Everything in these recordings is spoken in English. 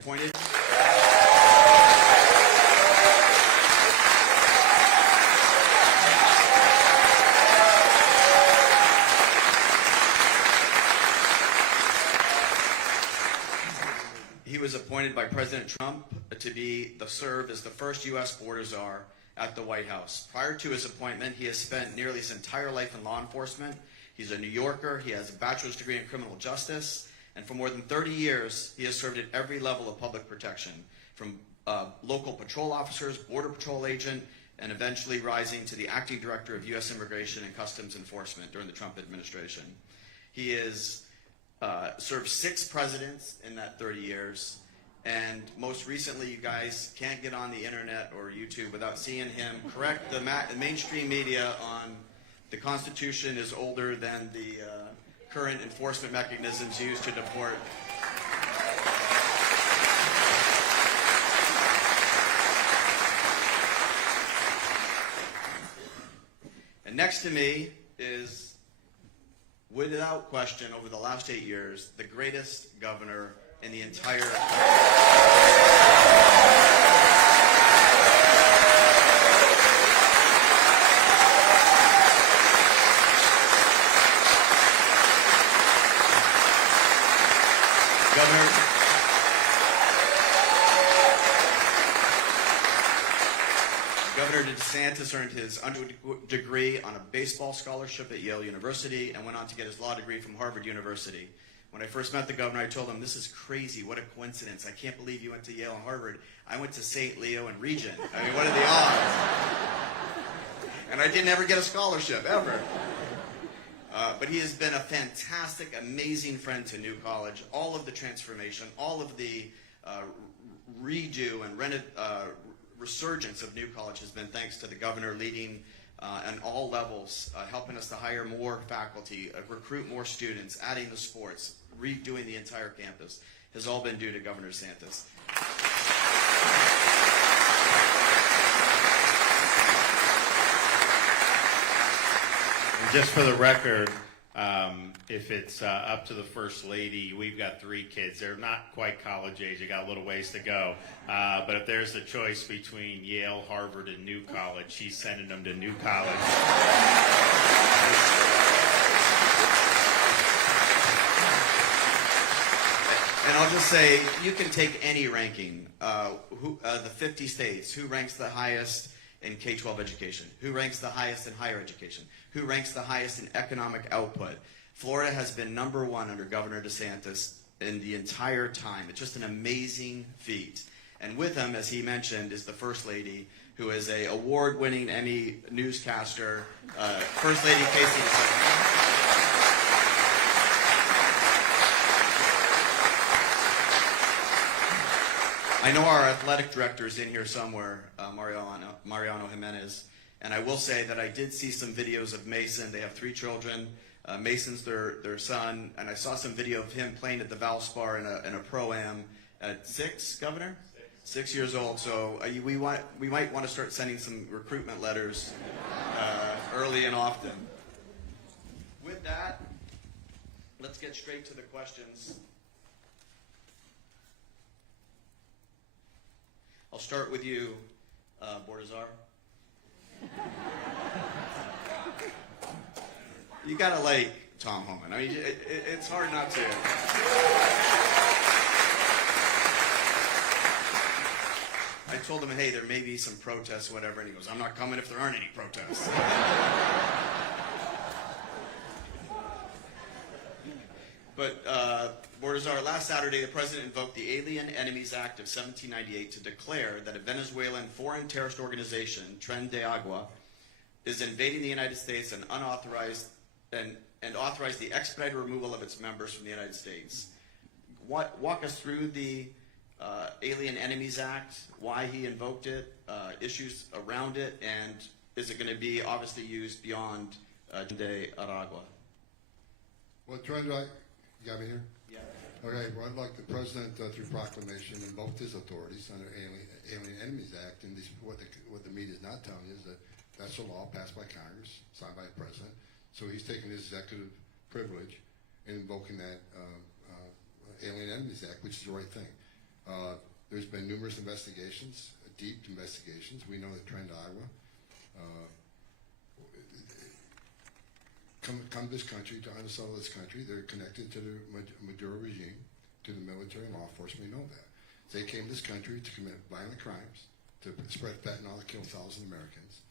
Appointed. He was appointed by President Trump to serve as the first U.S. border czar at the White House. Prior to his appointment, he has spent nearly his entire life in law enforcement. He's a New Yorker. He has a bachelor's degree in criminal justice. And for more than 30 years, he has served at every level of public protection, from local patrol officers, border patrol agent, and eventually rising to the acting director of U.S. Immigration and Customs Enforcement during the Trump administration. He has served 6 presidents in that 30 years. And most recently, you guys can't get on the internet or YouTube without seeing him correct the mainstream media on the Constitution is older than the current enforcement mechanisms used to deport. And next to me is, without question, over the last 8 years, the greatest governor in the entire Governor DeSantis earned his undergraduate degree on a baseball scholarship at Yale University and went on to get his law degree from Harvard University. When I first met the governor, I told him, "This is crazy. What a coincidence. I can't believe you went to Yale and Harvard. I went to St. Leo and Regent. I mean, what are the odds?" And I didn't ever get a scholarship, ever. But he has been a fantastic, amazing friend to New College. All of the transformation, all of the redo and resurgence of New College has been thanks to the governor leading on all levels, helping us to hire more faculty, recruit more students, adding the sports, redoing the entire campus, has all been due to Governor DeSantis. And just for the record, if it's up to the First Lady, we've got 3 kids. They're not quite college age. They got a little ways to go. But if there's a choice between Yale, Harvard, and New College, she's sending them to New College. And I'll just say, you can take any ranking. The 50 states, who ranks the highest in K-12 education? Who ranks the highest in higher education? Who ranks the highest in economic output? Florida has been #1 under Governor DeSantis in the entire time. It's just an amazing feat. And with him, as he mentioned, is the First Lady, who is an award-winning Emmy newscaster, First Lady Casey DeSantis. I know our athletic director is in here somewhere, Mariano Jimenez, and I will say that I did see some videos of Mason. They have 3 children. Mason's their son, and I saw some video of him playing at the Valspar in a pro-am at 6, Governor? 6 years old. So we might want to start sending some recruitment letters early and often. With that, let's get straight to the questions. I'll start with you, Bordazar. You gotta like Tom Homan. I mean, it's hard not to. I told him, hey, there may be some protests, whatever, and he goes, I'm not coming if there aren't any protests. But, Bordazar, last Saturday, the president invoked the Alien Enemies Act of 1798 to declare that a Venezuelan foreign terrorist organization, Tren de Agua, is invading the United States and authorized the expedited removal of its members from the United States. Walk us through the Alien Enemies Act, why he invoked it, issues around it, and is it going to be obviously used beyond Tren de Aragua? Well, Tren de, you got me here? Yeah. Okay, well, I'd like the president, through proclamation, invoked his authorities under Alien Enemies Act, and what the media is not telling you is that that's a law passed by Congress, signed by the president. So he's taking his executive privilege and invoking that Alien Enemies Act, which is the right thing. There's been numerous investigations, deep investigations. We know that Trend Iowa come to this country, to unsettle this country. They're connected to the Maduro regime, to the military and law enforcement. We know that. They came to this country to commit violent crimes, to spread fentanyl, to kill thousands of Americans,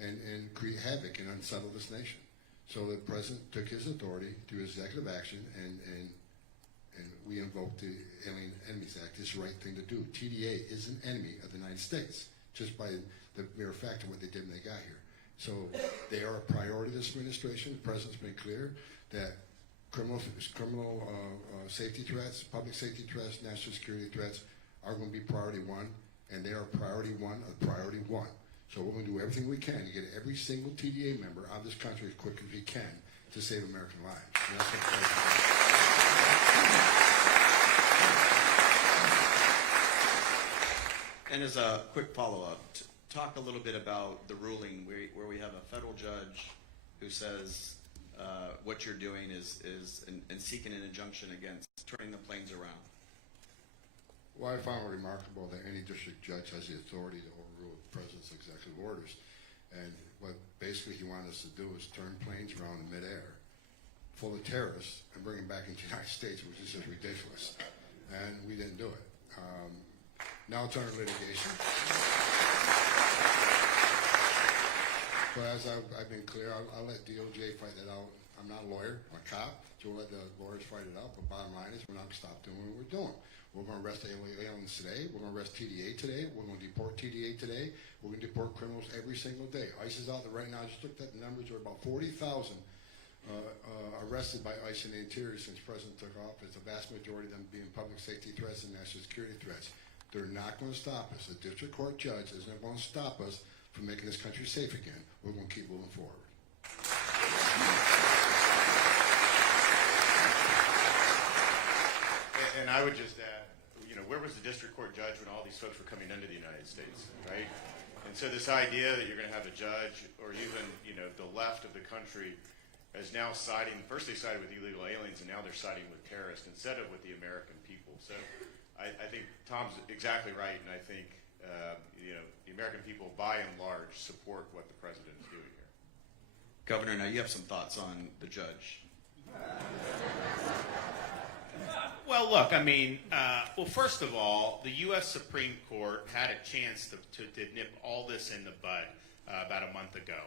and create havoc and unsettle this nation. So the president took his authority through executive action, and we invoked the Alien Enemies Act. It's the right thing to do. TDA is an enemy of the United States, just by the mere fact of what they did when they got here. So they are a priority of this administration. The president's been clear that criminal safety threats, public safety threats, national security threats are going to be priority one, and they are priority one of priority one. So we're going to do everything we can to get every single TDA member out of this country as quick as we can to save American lives. And that's what the president And as a quick follow-up, talk a little bit about the ruling where we have a federal judge who says what you're doing is seeking an injunction against turning the planes around. Well, I found it remarkable that any district judge has the authority to overrule the president's executive orders. And what basically he wanted us to do is turn planes around in midair full of terrorists and bring them back into the United States, which is just ridiculous. And we didn't do it. Now it's under litigation. But as I've been clear, I'll let DOJ fight that out. I'm not a lawyer, I'm a cop, so we'll let the lawyers fight it out. But bottom line is we're not going to stop doing what we're doing. We're going to arrest aliens today. We're going to arrest TDA today. We're going to deport TDA today. We're going to deport criminals every single day. ICE is out there right now. I just looked at the numbers. There are about 40,000 arrested by ICE in the interior since the president took office. The vast majority of them being public safety threats and national security threats. They're not going to stop us. The district court judge isn't going to stop us from making this country safe again. We're going to keep moving forward. And I would just add, where was the district court judge when all these folks were coming into the United States, right? And so this idea that you're going to have a judge, or even, the left of the country is now siding, first they sided with illegal aliens, and now they're siding with terrorists instead of with the American people. So I think Tom's exactly right, and I think, the American people, by and large, support what the president is doing here. Governor, now you have some thoughts on the judge. Well, look, first of all, the U.S. Supreme Court had a chance to nip all this in the bud about a month ago.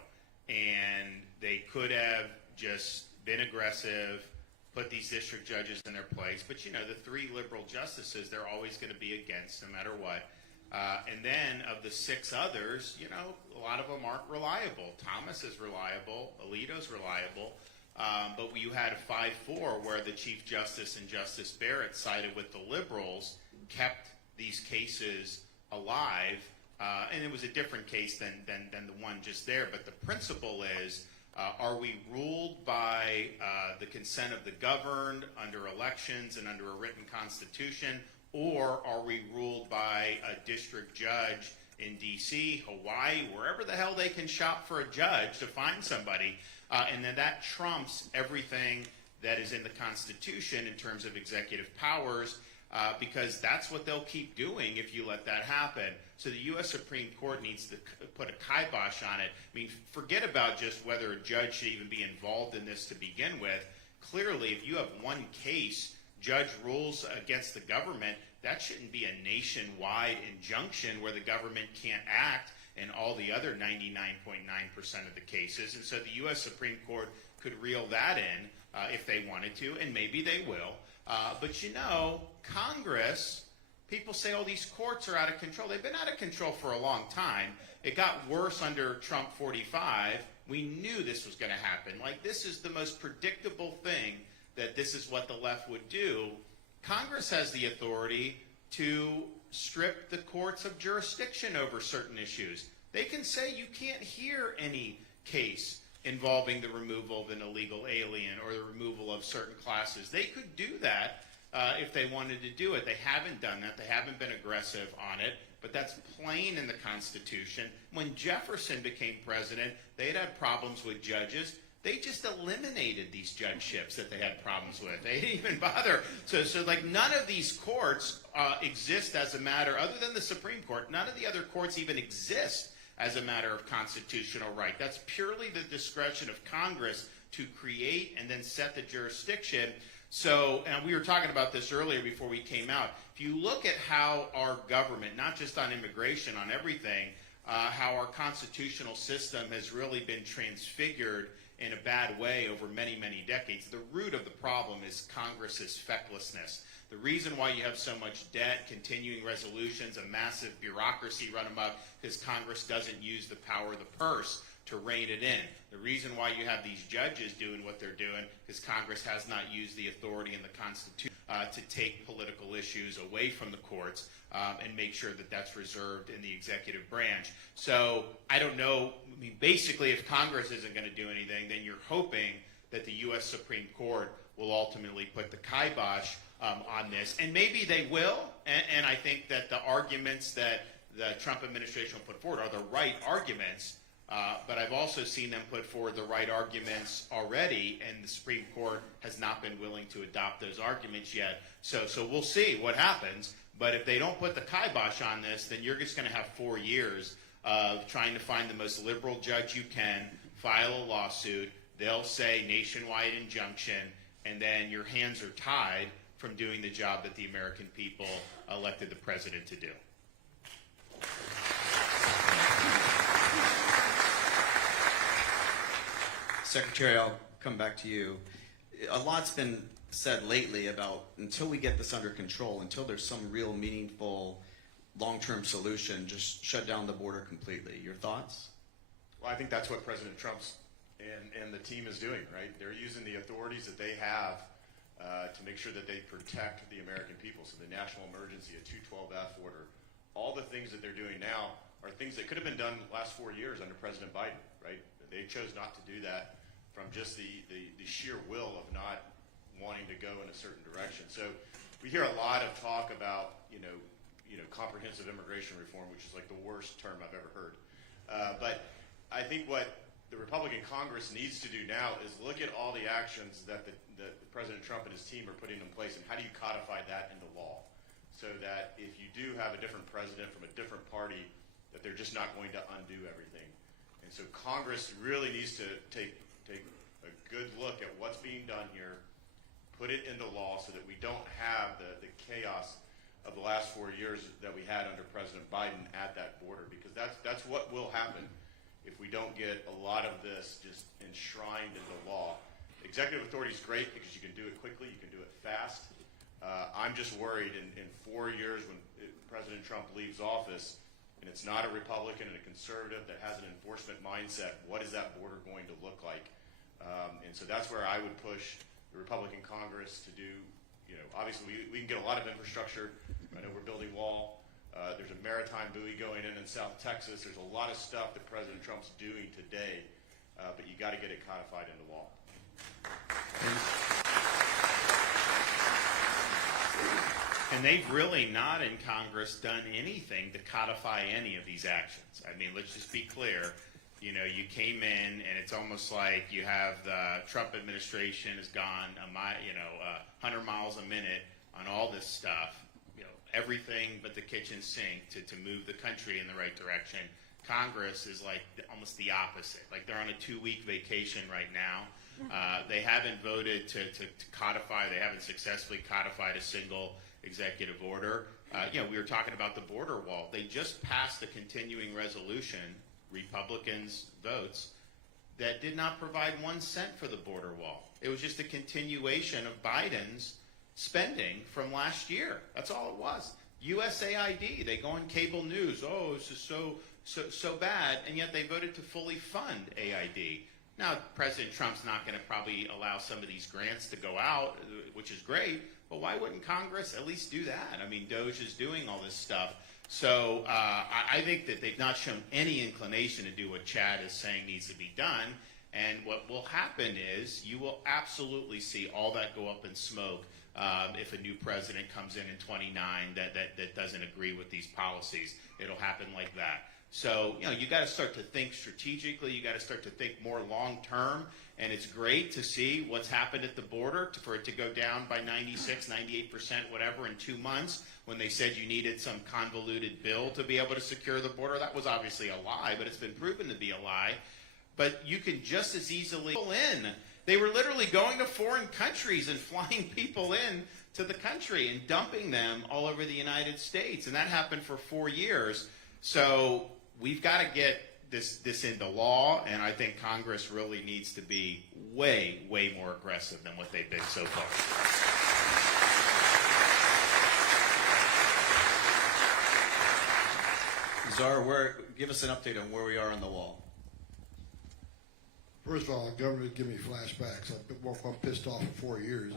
And they could have just been aggressive, put these district judges in their place. But, the three liberal justices, they're always going to be against no matter what. And then of the six others, a lot of them aren't reliable. Thomas is reliable. Alito's reliable. But you had a 5-4 where the Chief Justice and Justice Barrett sided with the liberals, kept these cases alive, and it was a different case than the one just there. But the principle is, are we ruled by the consent of the governed under elections and under a written constitution, or are we ruled by a district judge in D.C., Hawaii, wherever the hell they can shop for a judge to find somebody? And then that trumps everything that is in the Constitution in terms of executive powers, because that's what they'll keep doing if you let that happen. So the U.S. Supreme Court needs to put a kibosh on it. Forget about just whether a judge should even be involved in this to begin with. Clearly, if you have one case, judge rules against the government, that shouldn't be a nationwide injunction where the government can't act in all the other 99.9% of the cases. And so the U.S. Supreme Court could reel that in if they wanted to, and maybe they will. But Congress, people say, these courts are out of control. They've been out of control for a long time. It got worse under Trump 45. We knew this was going to happen. This is the most predictable thing, that this is what the left would do. Congress has the authority to strip the courts of jurisdiction over certain issues. They can say you can't hear any case involving the removal of an illegal alien or the removal of certain classes. They could do that if they wanted to do it. They haven't done that. They haven't been aggressive on it, but that's plain in the Constitution. When Jefferson became president, they had problems with judges, they just eliminated these judgeships that they had problems with. They didn't even bother. So like none of these courts exist as a matter, other than the Supreme Court, none of the other courts even exist as a matter of constitutional right. That's purely the discretion of Congress to create and then set the jurisdiction. So, and we were talking about this earlier before we came out. If you look at how our government, not just on immigration, on everything, how our constitutional system has really been transfigured in a bad way over many, many decades. The root of the problem is Congress's fecklessness. The reason why you have so much debt, continuing resolutions, a massive bureaucracy run amok, because Congress doesn't use the power of the purse to rein it in. The reason why you have these judges doing what they're doing is Congress has not used the authority in the Constitution to take political issues away from the courts and make sure that that's reserved in the executive branch. So I don't know. I mean, basically, if Congress isn't going to do anything, then you're hoping that the U.S. Supreme Court will ultimately put the kibosh on this. And maybe they will. And I think that the arguments that the Trump administration will put forward are the right arguments. But I've also seen them put forward the right arguments already, and the Supreme Court has not been willing to adopt those arguments yet. So we'll see what happens. But if they don't put the kibosh on this, then you're just going to have 4 years of trying to find the most liberal judge you can, file a lawsuit, they'll say nationwide injunction, and then your hands are tied from doing the job that the American people elected the president to do. Secretary, I'll come back to you. A lot's been said lately about until we get this under control, until there's some real meaningful long-term solution, just shut down the border completely. Your thoughts? Well, I think that's what President Trump's and the team is doing, right? They're using the authorities that they have to make sure that they protect the American people. So the national emergency, a 212F order, all the things that they're doing now are things that could have been done the last 4 years under President Biden, right? They chose not to do that from just the sheer will of not wanting to go in a certain direction. So we hear a lot of talk about, comprehensive immigration reform, which is like the worst term I've ever heard. But I think what the Republican Congress needs to do now is look at all the actions that President Trump and his team are putting in place, and how do you codify that into law so that if you do have a different president from a different party, that they're just not going to undo everything. And so Congress really needs to take a good look at what's being done here, put it into law so that we don't have the chaos of the last 4 years that we had under President Biden at that border, because that's what will happen if we don't get a lot of this just enshrined into law. Executive authority is great because you can do it quickly, you can do it fast. I'm just worried in 4 years when President Trump leaves office, and it's not a Republican and a conservative that has an enforcement mindset, what is that border going to look like? And so that's where I would push the Republican Congress to do, obviously we can get a lot of infrastructure. I know we're building wall. There's a maritime buoy going in South Texas. There's a lot of stuff that President Trump's doing today, but you got to get it codified into law. And they've really not in Congress done anything to codify any of these actions. I mean, let's just be clear. You came in, and it's almost like you have the Trump administration has gone 100 miles a minute on all this stuff. Everything but the kitchen sink to move the country in the right direction. Congress is like almost the opposite. Like they're on a 2-week vacation right now. They haven't voted to codify. They haven't successfully codified a single executive order. We were talking about the border wall. They just passed a continuing resolution, Republicans' votes, that did not provide 1 cent for the border wall. It was just a continuation of Biden's spending from last year. That's all it was. USAID, they go on cable news, this is so bad, and yet they voted to fully fund AID. Now, President Trump's not going to probably allow some of these grants to go out, which is great, but why wouldn't Congress at least do that? I mean, DOJ is doing all this stuff. So I think that they've not shown any inclination to do what Chad is saying needs to be done, and what will happen is you will absolutely see all that go up in smoke if a new president comes in 29 that doesn't agree with these policies. It'll happen like that. So, you got to start to think strategically. You got to start to think more long term. And it's great to see what's happened at the border for it to go down by 96, 98%, whatever, in 2 months when they said you needed some convoluted bill to be able to secure the border. That was obviously a lie, but it's been proven to be a lie. But you can just as easily pull in. They were literally going to foreign countries and flying people in to the country and dumping them all over the United States. And that happened for 4 years. So we've got to get this into law, and I think Congress really needs to be way, way more aggressive than what they've been so far. Czar, give us an update on where we are on the wall. First of all, the governor give me flashbacks. I've been pissed off for 4 years.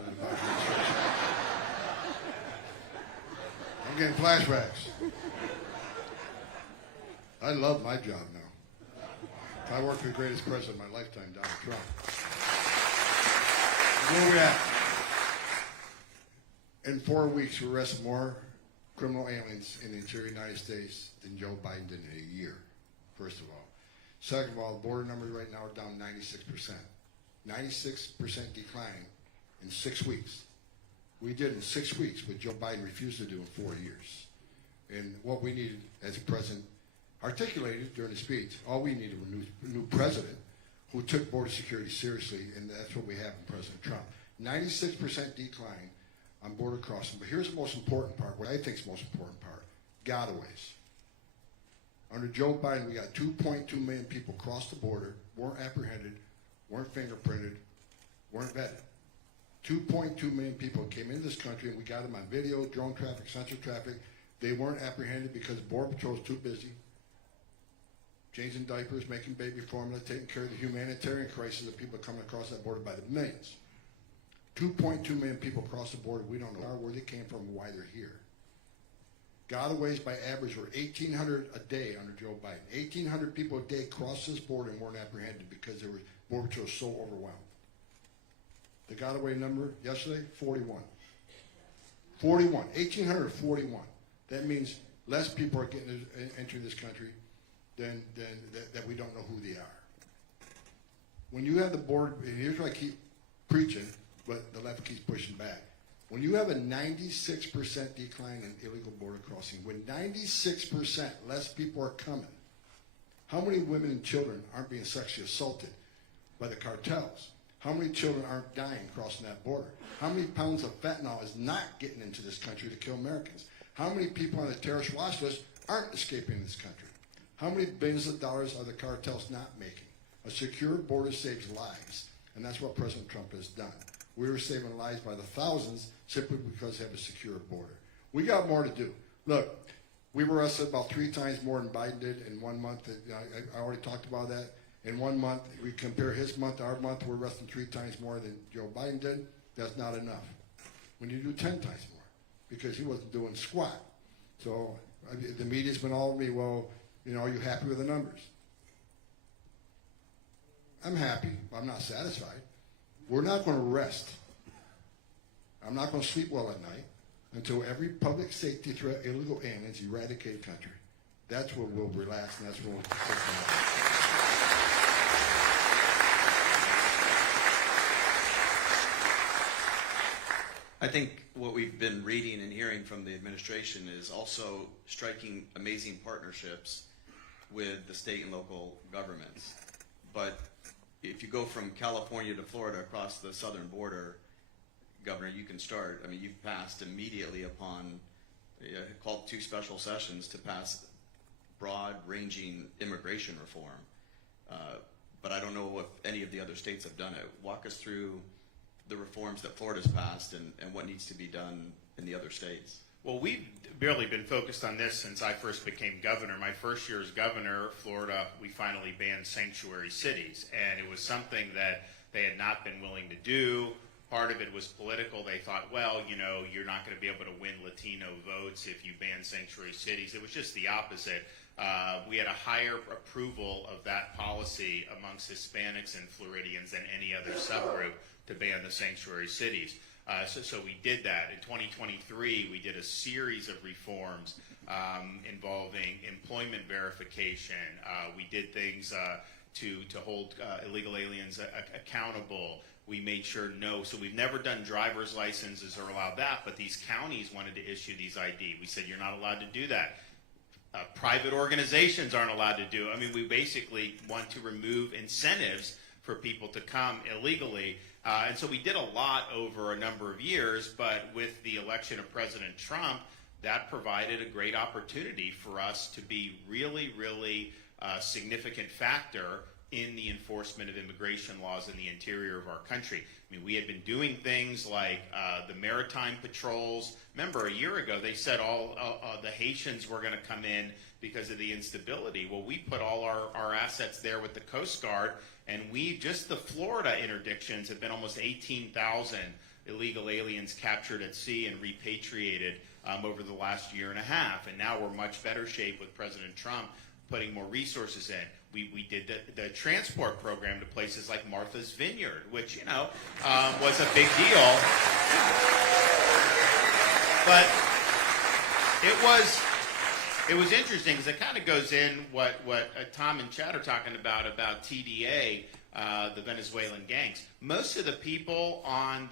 I'm getting flashbacks. I love my job now. I worked for the greatest president of my lifetime, Donald Trump. Where we at? In 4 weeks, we arrested more criminal aliens in the interior United States than Joe Biden did in a year, first of all. Second of all, the border numbers right now are down 96%. 96% decline in 6 weeks. We did in 6 weeks what Joe Biden refused to do in 4 years. And what we needed as a president articulated during the speech, all we needed was a new president who took border security seriously, and that's what we have in President Trump. 96% decline on border crossing. But here's the most important part, what I think is the most important part, gotaways. Under Joe Biden, we got 2.2 million people cross the border, weren't apprehended, weren't fingerprinted, weren't vetted. 2.2 million people came into this country, and we got them on video, drone traffic, sensor traffic. They weren't apprehended because the Border Patrol was too busy changing diapers, making baby formula, taking care of the humanitarian crisis of people coming across that border by the millions. 2.2 million people across the border. We don't know where they came from, why they're here. Gotaways by average were 1,800 a day under Joe Biden. 1,800 people a day crossed this border and weren't apprehended because there was Border Patrol so overwhelmed. The gotaway number yesterday, 41. 41. 1,841. That means less people are getting entering this country than that we don't know who they are. When you have the border, and here's what I keep preaching, but the left keeps pushing back. When you have a 96% decline in illegal border crossing, when 96% less people are coming, how many women and children aren't being sexually assaulted by the cartels? How many children aren't dying crossing that border? How many pounds of fentanyl is not getting into this country to kill Americans? How many people on the terrorist watch list aren't escaping this country? How many billions of dollars are the cartels not making? A secure border saves lives, and that's what President Trump has done. We were saving lives by the thousands simply because they have a secure border. We got more to do. Look, we were arrested about 3 times more than Biden did in 1 month. I already talked about that. In 1 month, we compare his month to our month, we're arresting 3 times more than Joe Biden did. That's not enough. We need to do 10 times more because he wasn't doing squat. So the media's been all over me, well, are you happy with the numbers? I'm happy, but I'm not satisfied. We're not going to rest. I'm not going to sleep well at night until every public safety threat, illegal aliens, eradicate the country. That's where we'll relax, and that's where we'll take I think what we've been reading and hearing from the administration is also striking amazing partnerships with the state and local governments. But if you go from California to Florida across the southern border, Governor, you can start. I mean, you've passed immediately upon, called 2 special sessions to pass broad-ranging immigration reform. But I don't know if any of the other states have done it. Walk us through the reforms that Florida's passed and what needs to be done in the other states. Well, we've barely been focused on this since I first became governor. My first year as governor, Florida, we finally banned sanctuary cities, and it was something that they had not been willing to do. Part of it was political. They thought, well, you're not going to be able to win Latino votes if you ban sanctuary cities. It was just the opposite. We had a higher approval of that policy amongst Hispanics and Floridians than any other subgroup to ban the sanctuary cities. So we did that. In 2023, we did a series of reforms involving employment verification. We did things to hold illegal aliens accountable. We made sure so we've never done driver's licenses or allowed that, but these counties wanted to issue these ID. We said, you're not allowed to do that. Private organizations aren't allowed to do it. I mean, we basically want to remove incentives for people to come illegally. And so we did a lot over a number of years, but with the election of President Trump, that provided a great opportunity for us to be really, really significant factor in the enforcement of immigration laws in the interior of our country. I mean, we had been doing things like the maritime patrols. Remember, a year ago, they said all the Haitians were going to come in because of the instability. Well, we put all our assets there with the Coast Guard, and just the Florida interdictions have been almost 18,000 illegal aliens captured at sea and repatriated over the last year and a half. And now we're much better shape with President Trump putting more resources in. We did the transport program to places like Martha's Vineyard, which, was a big deal. But it was interesting because it kind of goes in what Tom and Chad are talking about TDA, the Venezuelan gangs. Most of the people on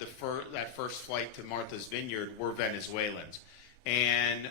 that first flight to Martha's Vineyard were Venezuelans. And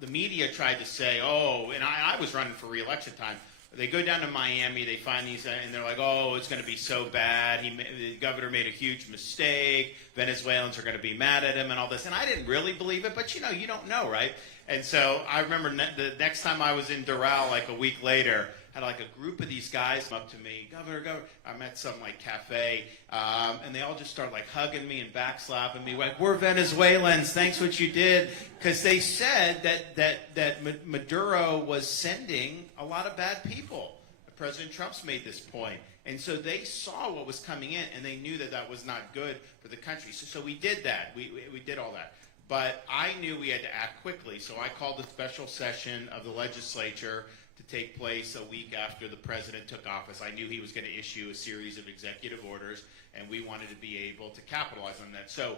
the media tried to say, and I was running for re-election time. They go down to Miami, they find these, and they're like, it's going to be so bad. The governor made a huge mistake. Venezuelans are going to be mad at him and all this. And I didn't really believe it, but, you don't know, right? And so I remember the next time I was in Doral, like a week later, had like a group of these guys come up to me, Governor. I'm at some like cafe, and they all just started like hugging me and backslapping me, like, we're Venezuelans, thanks what you did, because they said that Maduro was sending a lot of bad people. President Trump's made this point, and so they saw what was coming in, and they knew that was not good for the country. So we did that. We did all that. But I knew we had to act quickly, so I called a special session of the legislature to take place a week after the president took office. I knew he was going to issue a series of executive orders, and we wanted to be able to capitalize on that. So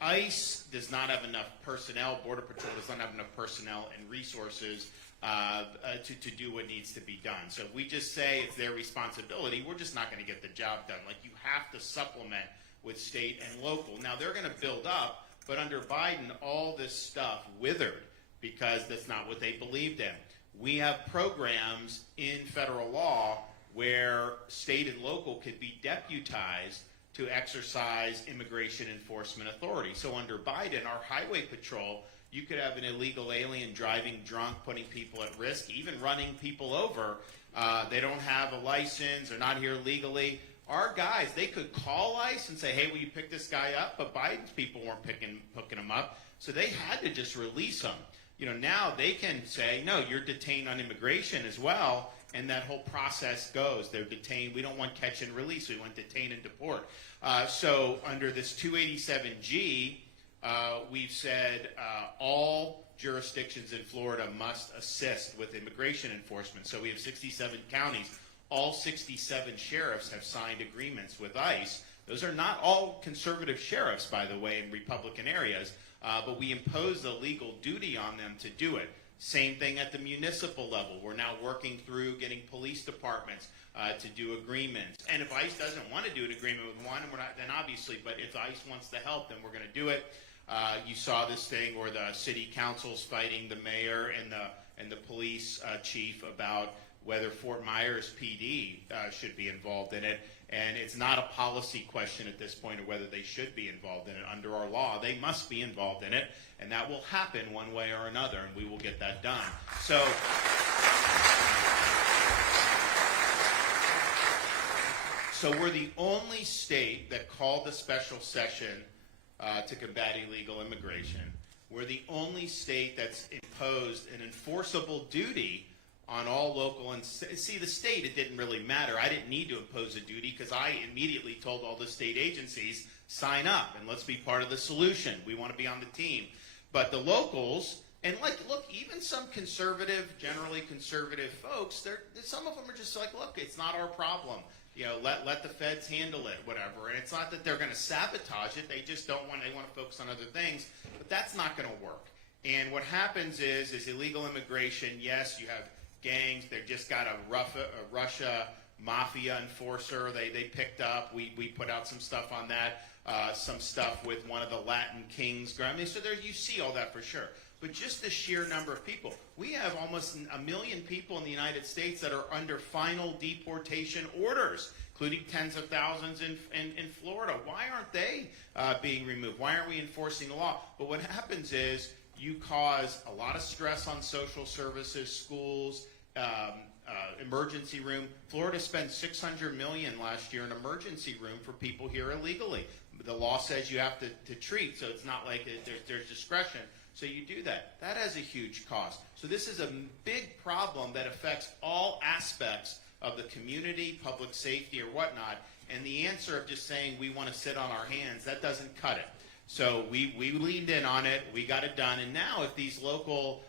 ICE does not have enough personnel, Border Patrol does not have enough personnel and resources to do what needs to be done. So if we just say it's their responsibility, we're just not going to get the job done. Like, you have to supplement with state and local. Now, they're going to build up, but under Biden, all this stuff withered because that's not what they believed in. We have programs in federal law where state and local could be deputized to exercise immigration enforcement authority. So under Biden, our highway patrol, you could have an illegal alien driving drunk, putting people at risk, even running people over. They don't have a license, they're not here legally. Our guys, they could call ICE and say, hey, will you pick this guy up? But Biden's people weren't picking him up, so they had to just release him. Now they can say, no, you're detained on immigration as well, and that whole process goes. They're detained. We don't want catch and release. We want detain and deport. So under this 287G, we've said all jurisdictions in Florida must assist with immigration enforcement. So we have 67 counties. All 67 sheriffs have signed agreements with ICE. Those are not all conservative sheriffs, by the way, in Republican areas, but we impose the legal duty on them to do it. Same thing at the municipal level. We're now working through getting police departments to do agreements. And if ICE doesn't want to do an agreement with one, then obviously, but if ICE wants to help, then we're going to do it. You saw this thing where the city council's fighting the mayor and the police chief about whether Fort Myers PD should be involved in it. And it's not a policy question at this point of whether they should be involved in it. Under our law, they must be involved in it, and that will happen one way or another, and we will get that done. So we're the only state that called a special session to combat illegal immigration. We're the only state that's imposed an enforceable duty on all local, and see, the state, it didn't really matter. I didn't need to impose a duty because I immediately told all the state agencies, sign up and let's be part of the solution. We want to be on the team. But the locals, and look, even some conservative, generally conservative folks, some of them are just like, look, it's not our problem. let the feds handle it, whatever. And it's not that they're going to sabotage it. They just don't want. They want to focus on other things. But that's not going to work. And what happens is illegal immigration. Yes, you have gangs. They've just got a Russia mafia enforcer. They picked up. We put out some stuff on that. Some stuff with one of the Latin kings. I mean, so there you see all that for sure. But just the sheer number of people. We have almost 1 million people in the United States that are under final deportation orders, including tens of thousands in Florida. Why aren't they being removed? Why aren't we enforcing the law? But what happens is you cause a lot of stress on social services, schools, emergency room. Florida spent $600 million last year in emergency room for people here illegally. The law says you have to treat, so it's not like there's discretion. So you do that. That has a huge cost. So this is a big problem that affects all aspects of the community, public safety, or whatnot. And the answer of just saying we want to sit on our hands, that doesn't cut it. So we leaned in on it. We got it done. And now if these local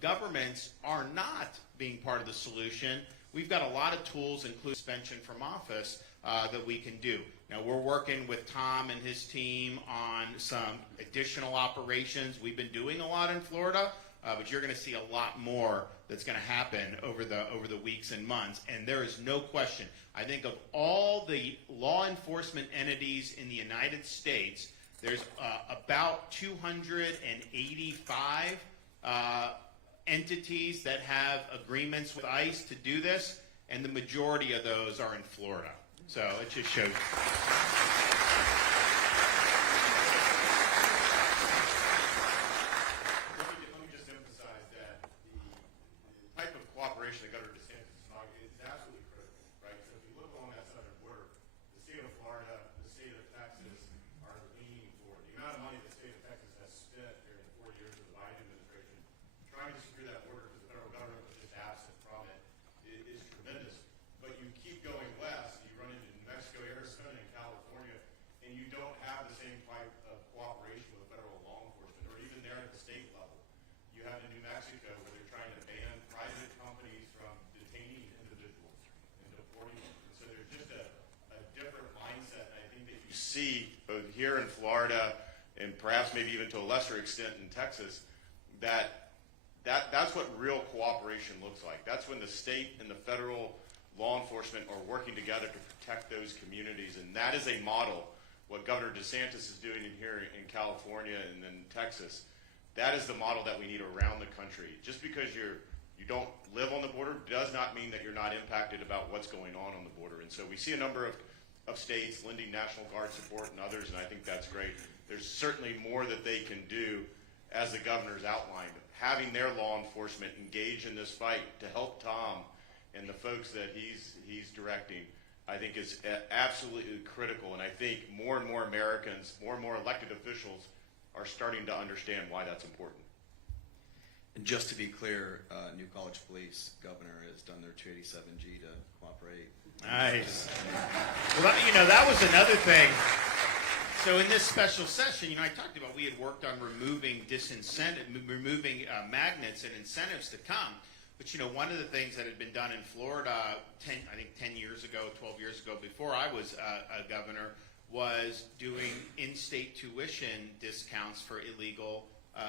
governments are not being part of the solution, we've got a lot of tools, including suspension from office, that we can do. Now, we're working with Tom and his team on some additional operations. We've been doing a lot in Florida, but you're going to see a lot more that's going to happen over the weeks and months. And there is no question. I think of all the law enforcement entities in the United States, there's about 285 entities that have agreements with ICE to do this, and the majority of those are in Florida. So it just shows. Let me just emphasize that the type of cooperation that Governor DeSantis is talking is absolutely critical, right? So if you look along that southern border, the state of Florida, the state of Texas are leaning forward. The amount of money the state of Texas has spent during the 4 years of the Biden administration trying to secure that border because the federal government was just absent from it is tremendous. But you keep going west, you run into New Mexico, Arizona, and California, and you don't have the same type of cooperation with federal law enforcement, or even there at the state level. You have in New Mexico where they're trying to ban private companies from detaining individuals and deporting them. And so there's just a different mindset, and I think that you see both here in Florida and perhaps maybe even to a lesser extent in Texas, that's what real cooperation looks like. That's when the state and the federal law enforcement are working together to protect those communities, and that is a model. What Governor DeSantis is doing here in California and in Texas, that is the model that we need around the country. Just because you don't live on the border does not mean that you're not impacted about what's going on the border. And so we see a number of states lending National Guard support and others, and I think that's great. There's certainly more that they can do, as the governor's outlined, having their law enforcement engage in this fight to help Tom and the folks that he's directing, I think is absolutely critical. And I think more and more Americans, more and more elected officials are starting to understand why that's important. And just to be clear, New College Police Governor has done their 287G to cooperate. Nice. Well, that was another thing. So in this special session, I talked about we had worked on removing magnets and incentives to come. But, one of the things that had been done in Florida 10 years ago, 12 years ago, before I was a governor, was doing in-state tuition discounts for illegal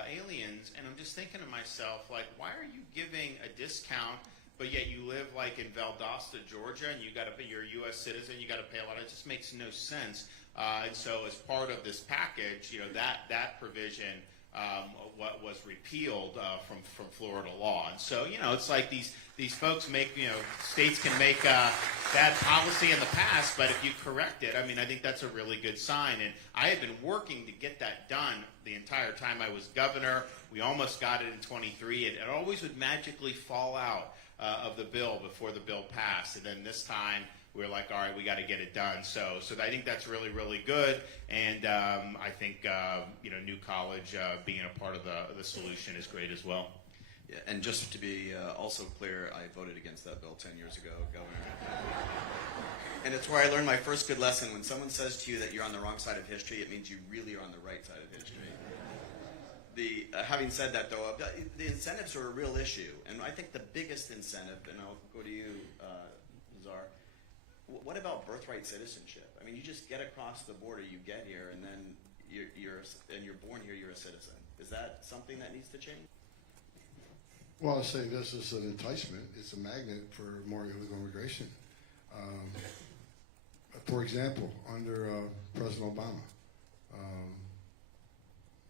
aliens. And I'm just thinking to myself, like, why are you giving a discount, but yet you live like in Valdosta, Georgia, and you're a U.S. citizen, you got to pay a lot. It just makes no sense. And so as part of this package, that provision what was repealed from Florida law. And so, it's like these folks make, states can make bad policy in the past, but if you correct it, I think that's a really good sign. And I had been working to get that done the entire time I was governor. We almost got it in 23. It always would magically fall out of the bill before the bill passed. And then this time, we were like, all right, we got to get it done. So I think that's really, really good. And I think, New College being a part of the solution is great as well. Yeah, and just to be also clear, I voted against that bill 10 years ago, Governor. And it's where I learned my first good lesson. When someone says to you that you're on the wrong side of history, it means you really are on the right side of history. Having said that, though, the incentives are a real issue. And I think the biggest incentive, and I'll go to you, Czar, What about birthright citizenship? I mean, you just get across the border, you get here, and then you're born here, you're a citizen. Is that something that needs to change? Well, I'll say this is an enticement. It's a magnet for more illegal immigration. For example, under President Obama,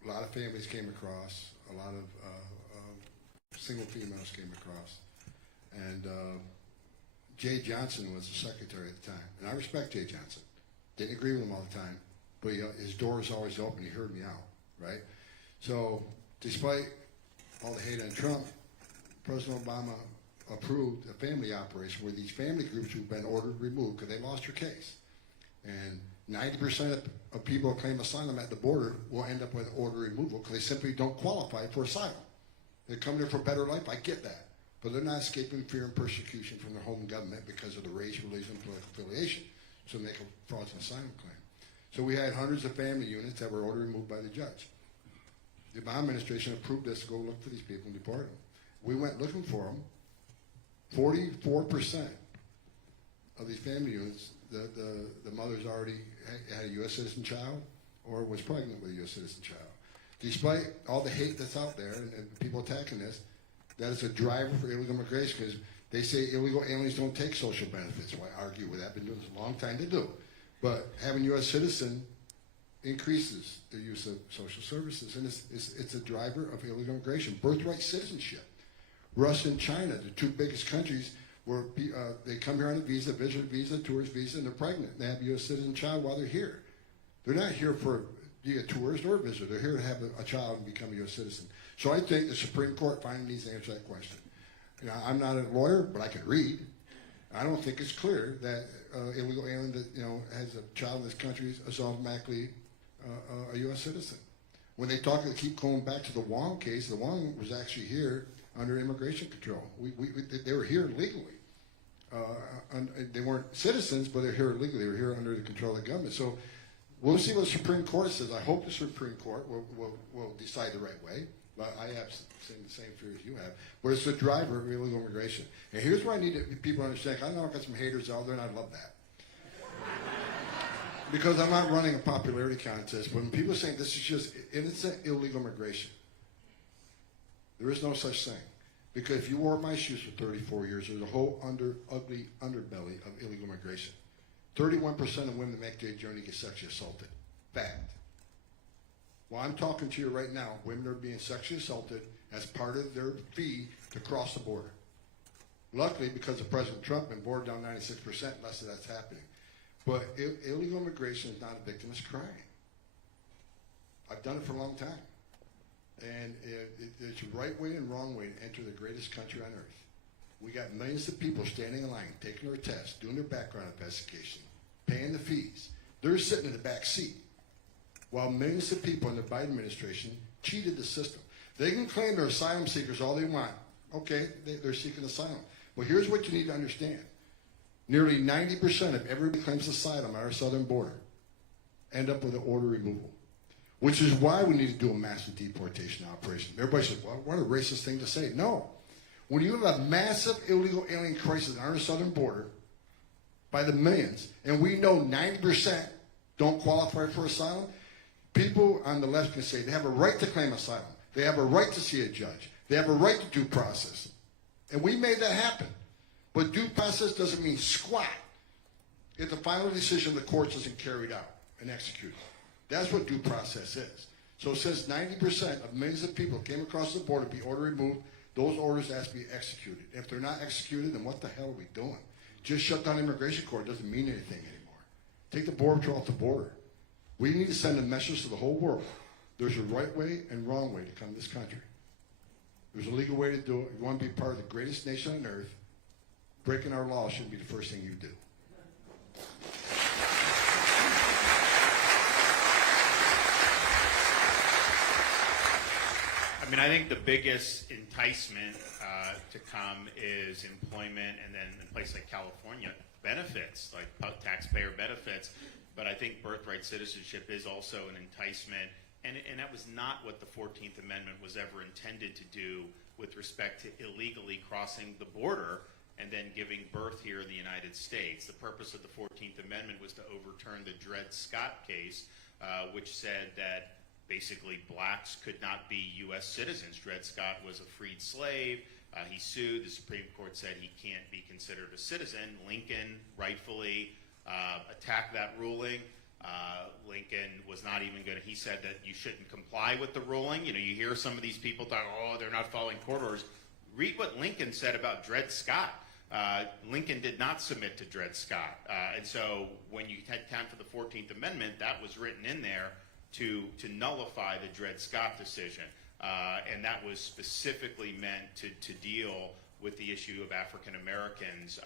a lot of families came across, a lot of single females came across, and Jay Johnson was the secretary at the time, and I respect Jay Johnson. Didn't agree with him all the time, but his door is always open. He heard me out, right? So, despite all the hate on Trump, President Obama approved a family operation where these family groups who've been ordered removed because they lost their case. And 90% of people who claim asylum at the border will end up with order removal because they simply don't qualify for asylum. They're coming here for a better life, I get that. But they're not escaping fear and persecution from their home government because of the race, religion, and political affiliation. So make a fraudulent asylum claim. So we had hundreds of family units that were ordered removed by the judge. The Obama administration approved us to go look for these people and deport them. We went looking for them. 44% of these family units, the mother's already had a U.S. citizen child or was pregnant with a U.S. citizen child. Despite all the hate that's out there and people attacking this, that is a driver for illegal immigration because they say illegal aliens don't take social benefits. So I argue with that. I've been doing this a long time to do. But having U.S. citizen increases the use of social services, and it's a driver of illegal immigration. Birthright citizenship. Russia and China, the two biggest countries, where they come here on a visa, visitor visa, tourist visa, and they're pregnant. They have a U.S. citizen child while they're here. They're not here for be a tourist or a visitor. They're here to have a child and become a U.S. citizen. So I think the Supreme Court finally needs to answer that question. You know, I'm not a lawyer, but I can read. I don't think it's clear that illegal alien that has a child in this country is automatically a U.S. citizen. When they keep going back to the Wong case, the Wong was actually here under immigration control. They were here legally. They weren't citizens, but they're here illegally. They were here under the control of the government. So we'll see what the Supreme Court says. I hope the Supreme Court will decide the right way. But I have the same fear as you have. But it's the driver of illegal immigration. And here's where I need people to understand. I know I've got some haters out there, and I love that. Because I'm not running a popularity contest. When people are saying this is just innocent illegal immigration, there is no such thing. Because if you wore my shoes for 34 years, there's a whole ugly underbelly of illegal immigration. 31% of women that make their journey get sexually assaulted. Fact. While I'm talking to you right now, women are being sexually assaulted as part of their fee to cross the border. Luckily, because of President Trump and border down 96%, less of that's happening. But illegal immigration is not a victimless crime. I've done it for a long time. And it's a right way and wrong way to enter the greatest country on earth. We got millions of people standing in line, taking their tests, doing their background investigation, paying the fees. They're sitting in the back seat while millions of people in the Biden administration cheated the system. They can claim they're asylum seekers all they want. Okay, they're seeking asylum. Well, here's what you need to understand. Nearly 90% of everybody who claims asylum at our southern border end up with an order removal, which is why we need to do a massive deportation operation. Everybody says, well, what a racist thing to say. No. When you have a massive illegal alien crisis on our southern border by the millions, and we know 90% don't qualify for asylum, people on the left can say they have a right to claim asylum. They have a right to see a judge. They have a right to due process. And we made that happen. But due process doesn't mean squat if the final decision of the courts isn't carried out and executed. That's what due process is. So it says 90% of millions of people came across the border to be order removed. Those orders have to be executed. If they're not executed, then what the hell are we doing? Just shut down immigration court doesn't mean anything anymore. Take the border patrol off the border. We need to send a message to the whole world. There's a right way and wrong way to come to this country. There's a legal way to do it. If you want to be part of the greatest nation on earth, breaking our laws shouldn't be the first thing you do. I mean, I think the biggest enticement to come is employment, and then in a place like California, benefits, like taxpayer benefits. But I think birthright citizenship is also an enticement, and that was not what the 14th Amendment was ever intended to do with respect to illegally crossing the border and then giving birth here in the United States. The purpose of the 14th Amendment was to overturn the Dred Scott case, which said that basically blacks could not be U.S. citizens. Dred Scott was a freed slave. He sued. The Supreme Court said he can't be considered a citizen. Lincoln rightfully attacked that ruling. Lincoln was not even going to, he said that you shouldn't comply with the ruling. You know, you hear some of these people talk, oh, they're not following court orders. Read what Lincoln said about Dred Scott. Lincoln did not submit to Dred Scott. And so when you had time for the 14th Amendment, that was written in there to nullify the Dred Scott decision. And that was specifically meant to deal with the issue of African Americans,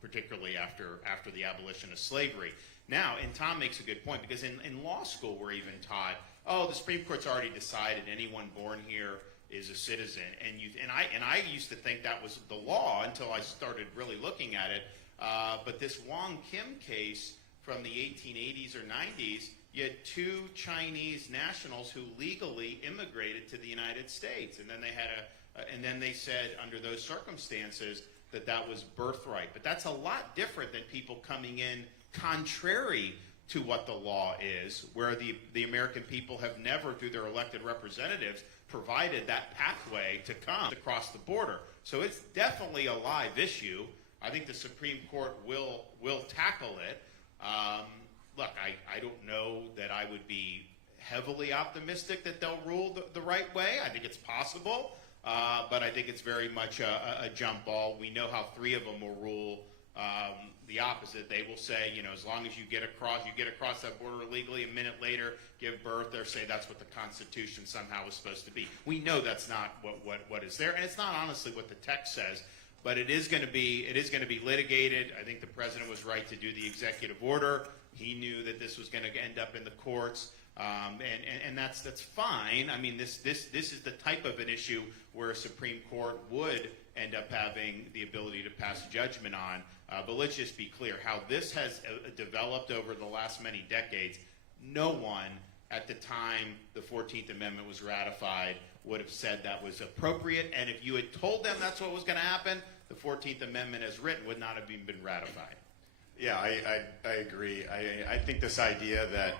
particularly after the abolition of slavery. Now, and Tom makes a good point, because in law school we're even taught, oh, the Supreme Court's already decided anyone born here is a citizen, and I used to think that was the law until I started really looking at it. But this Wong Kim case from the 1880s or 90s, you had two Chinese nationals who legally immigrated to the United States, and then they had and then they said under those circumstances that was birthright. But that's a lot different than people coming in contrary to what the law is, where the American people have never, through their elected representatives, provided that pathway to come across the border. So it's definitely a live issue. I think the Supreme Court will tackle it. Look, I don't know that I would be heavily optimistic that they'll rule the right way. I think it's possible, but I think it's very much a jump ball. We know how three of them will rule the opposite. They will say, you know, as long as you get across that border illegally, a minute later give birth, they'll say that's what the Constitution somehow is supposed to be. We know that's not what is there, and it's not honestly what the text says. But it is going to be litigated. I think the president was right to do the executive order. He knew that this was going to end up in the courts, and that's fine. I mean, this is the type of an issue where a Supreme Court would end up having the ability to pass judgment on. But let's just be clear how this has developed over the last many decades. No one at the time the 14th Amendment was ratified would have said that was appropriate, and if you had told them that's what was going to happen, the 14th Amendment as written would not have even been ratified. Yeah, I agree. I think this idea that,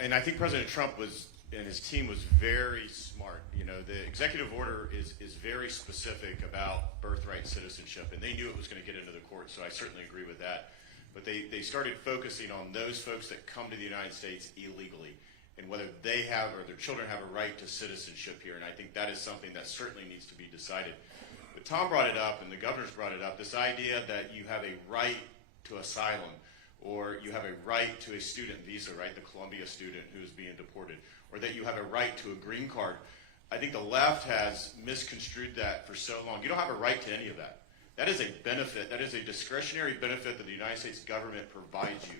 and I think President Trump and his team was very smart. You know, the executive order is very specific about birthright citizenship, and they knew it was going to get into the courts, so I certainly agree with that. But they started focusing on those folks that come to the United States illegally, and whether they have or their children have a right to citizenship here, and I think that is something that certainly needs to be decided. But Tom brought it up, and the governor's brought it up, this idea that you have a right to asylum, or you have a right to a student visa, right, the Columbia student who is being deported, or that you have a right to a green card. I think the left has misconstrued that for so long. You don't have a right to any of that. That is a benefit. That is a discretionary benefit that the United States government provides you.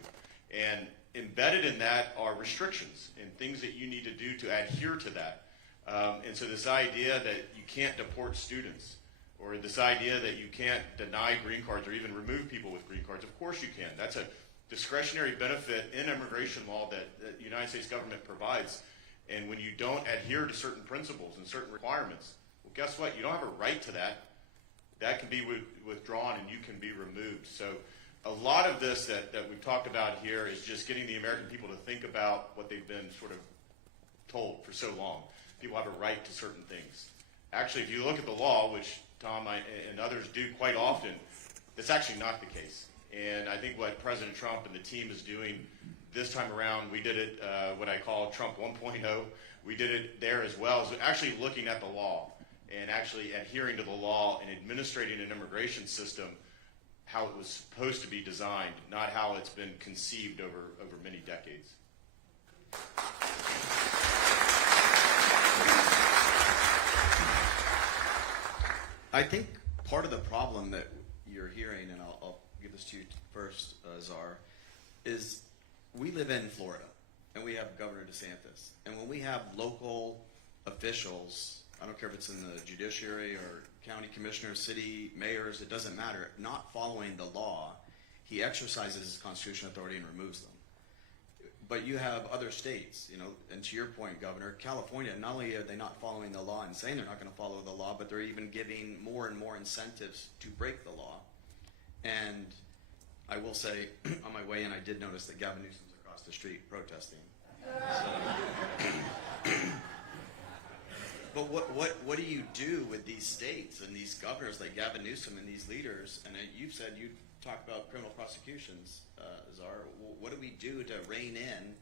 And embedded in that are restrictions and things that you need to do to adhere to that. And so this idea that you can't deport students, or this idea that you can't deny green cards or even remove people with green cards, of course you can. That's a discretionary benefit in immigration law that the United States government provides. And when you don't adhere to certain principles and certain requirements, well, guess what? You don't have a right to that. That can be withdrawn and you can be removed. So a lot of this that we've talked about here is just getting the American people to think about what they've been sort of told for so long. People have a right to certain things. Actually, if you look at the law, which Tom and others do quite often, that's actually not the case. And I think what President Trump and the team is doing this time around, we did it what I call Trump 1.0. We did it there as well, so actually looking at the law and actually adhering to the law and administrating an immigration system how it was supposed to be designed, not how it's been conceived over many decades. I think part of the problem that you're hearing, and I'll give this to you first, Czar, is we live in Florida, and we have Governor DeSantis. And when we have local officials, I don't care if it's in the judiciary or county commissioners, city mayors, it doesn't matter, not following the law, he exercises his constitutional authority and removes them. But you have other states, and to your point, Governor, California, not only are they not following the law and saying they're not going to follow the law, but they're even giving more and more incentives to break the law. And I will say, on my way in, I did notice that Gavin Newsom's across the street protesting. But what do you do with these states and these governors like Gavin Newsom and these leaders? And you've said you talk about criminal prosecutions, Czar. What do we do to rein in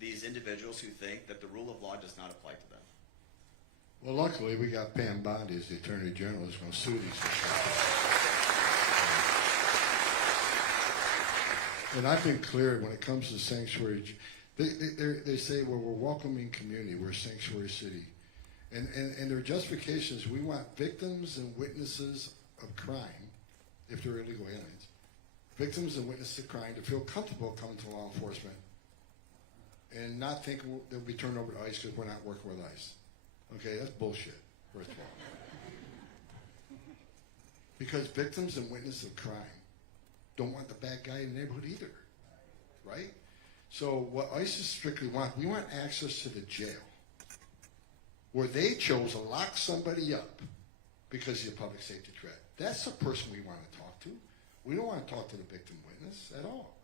these individuals who think that the rule of law does not apply to them? Well, luckily, we got Pam Bondi as the Attorney General who's going to sue these people. And I've been clear when it comes to sanctuary. They say, well, we're a welcoming community. We're a sanctuary city. And their justification is we want victims and witnesses of crime, if they're illegal aliens, victims and witnesses of crime to feel comfortable coming to law enforcement and not think they'll be turned over to ICE because we're not working with ICE. Okay, that's bullshit, first of all. Because victims and witnesses of crime don't want the bad guy in the neighborhood either, right? So what ICE strictly wants, we want access to the jail, where they chose to lock somebody up because he's a public safety threat. That's the person we want to talk to. We don't want to talk to the victim witness at all.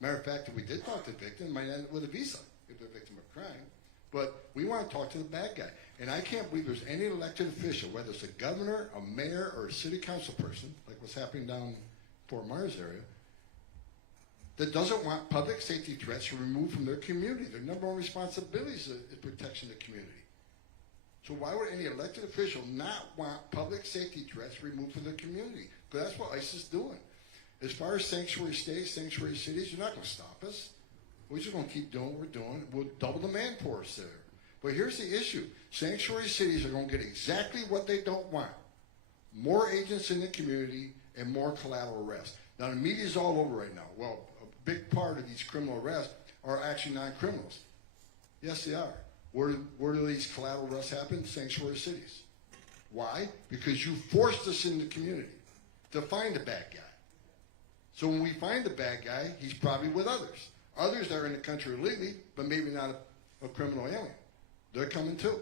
Matter of fact, if we did talk to the victim, it might end up with a visa if they're a victim of crime. But we want to talk to the bad guy. And I can't believe there's any elected official, whether it's a governor, a mayor, or a city council person, like what's happening down Fort Myers area, that doesn't want public safety threats removed from their community. Their number one responsibility is protection of the community. So why would any elected official not want public safety threats removed from their community? Because that's what ICE is doing. As far as sanctuary states, sanctuary cities, you're not going to stop us. We're just going to keep doing what we're doing. We'll double the manforce there. But here's the issue. Sanctuary cities are going to get exactly what they don't want. More agents in the community and more collateral arrests. Now, the media's all over right now. Well, a big part of these criminal arrests are actually non-criminals. Yes, they are. Where do these collateral arrests happen? Sanctuary cities. Why? Because you forced us in the community to find the bad guy. So when we find the bad guy, he's probably with others. Others that are in the country illegally, but maybe not a criminal alien. They're coming too.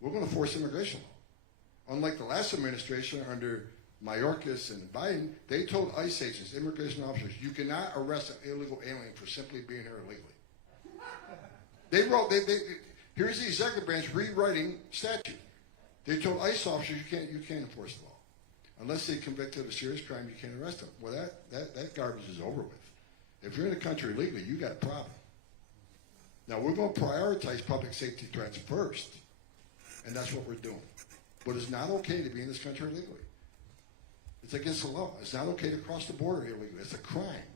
We're going to force immigration law. Unlike the last administration under Mayorkas and Biden, they told ICE agents, immigration officers, you cannot arrest an illegal alien for simply being here illegally. Here's the executive branch rewriting statute. They told ICE officers you can't enforce the law. Unless they convicted of a serious crime, you can't arrest them. Well, that garbage is over with. If you're in the country illegally, you got a problem. Now, we're going to prioritize public safety threats first, and that's what we're doing. But it's not okay to be in this country illegally. It's against the law. It's not okay to cross the border illegally. It's a crime.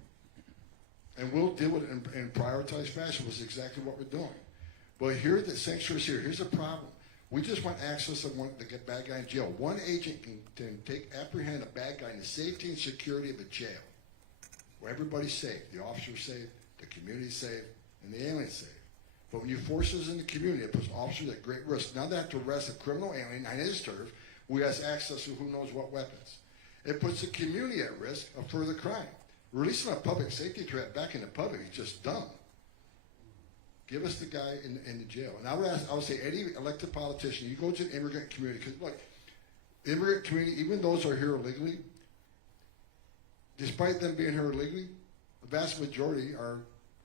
And we'll deal with it in prioritized fashion, which is exactly what we're doing. But here, the sanctuary's here. Here's the problem. We just want access to get bad guy in jail. One agent can apprehend a bad guy in the safety and security of a jail, where everybody's safe. The officer's safe, the community's safe, and the alien's safe. But when you force us in the community, it puts officers at great risk. Now they have to arrest a criminal alien on his turf who has access to who knows what weapons. It puts the community at risk of further crime. Releasing a public safety threat back in the public is just dumb. Give us the guy in the jail. And I would say any elected politician, you go to the immigrant community, because look, the immigrant community, even those who are here illegally, despite them being here illegally, the vast majority are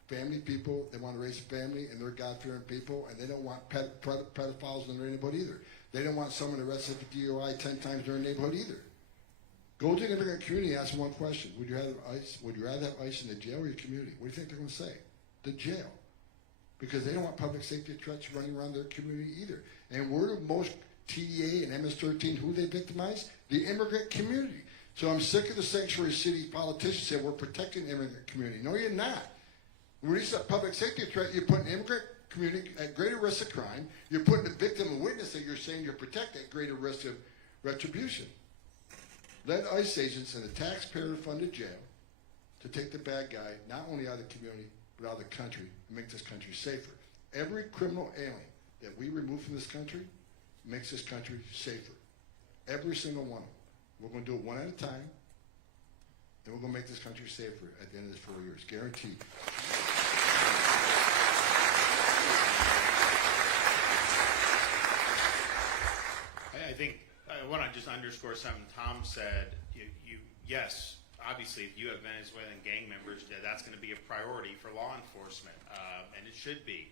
family people. They want to raise a family, and they're God-fearing people, and they don't want pedophiles in their neighborhood either. They don't want someone arrested for DUI 10 times in their neighborhood either. Go to the immigrant community and ask them one question. Would you rather have ICE in the jail or your community? What do you think they're going to say? The jail. Because they don't want public safety threats running around their community either. And we're the most TDA and MS-13, who they victimize? The immigrant community. So I'm sick of the sanctuary city politicians saying we're protecting the immigrant community. No, you're not. Release that public safety threat, you're putting the immigrant community at greater risk of crime. You're putting the victim and witness that you're saying you're protecting at greater risk of retribution. Let ICE agents in a taxpayer-funded jail to take the bad guy, not only out of the community, but out of the country, and make this country safer. Every criminal alien that we remove from this country makes this country safer. Every single one of them. We're going to do it one at a time, and we're going to make this country safer at the end of this 4 years. Guaranteed. I think I want to just underscore something Tom said. Yes, obviously, if you have Venezuelan gang members, that's going to be a priority for law enforcement, and it should be.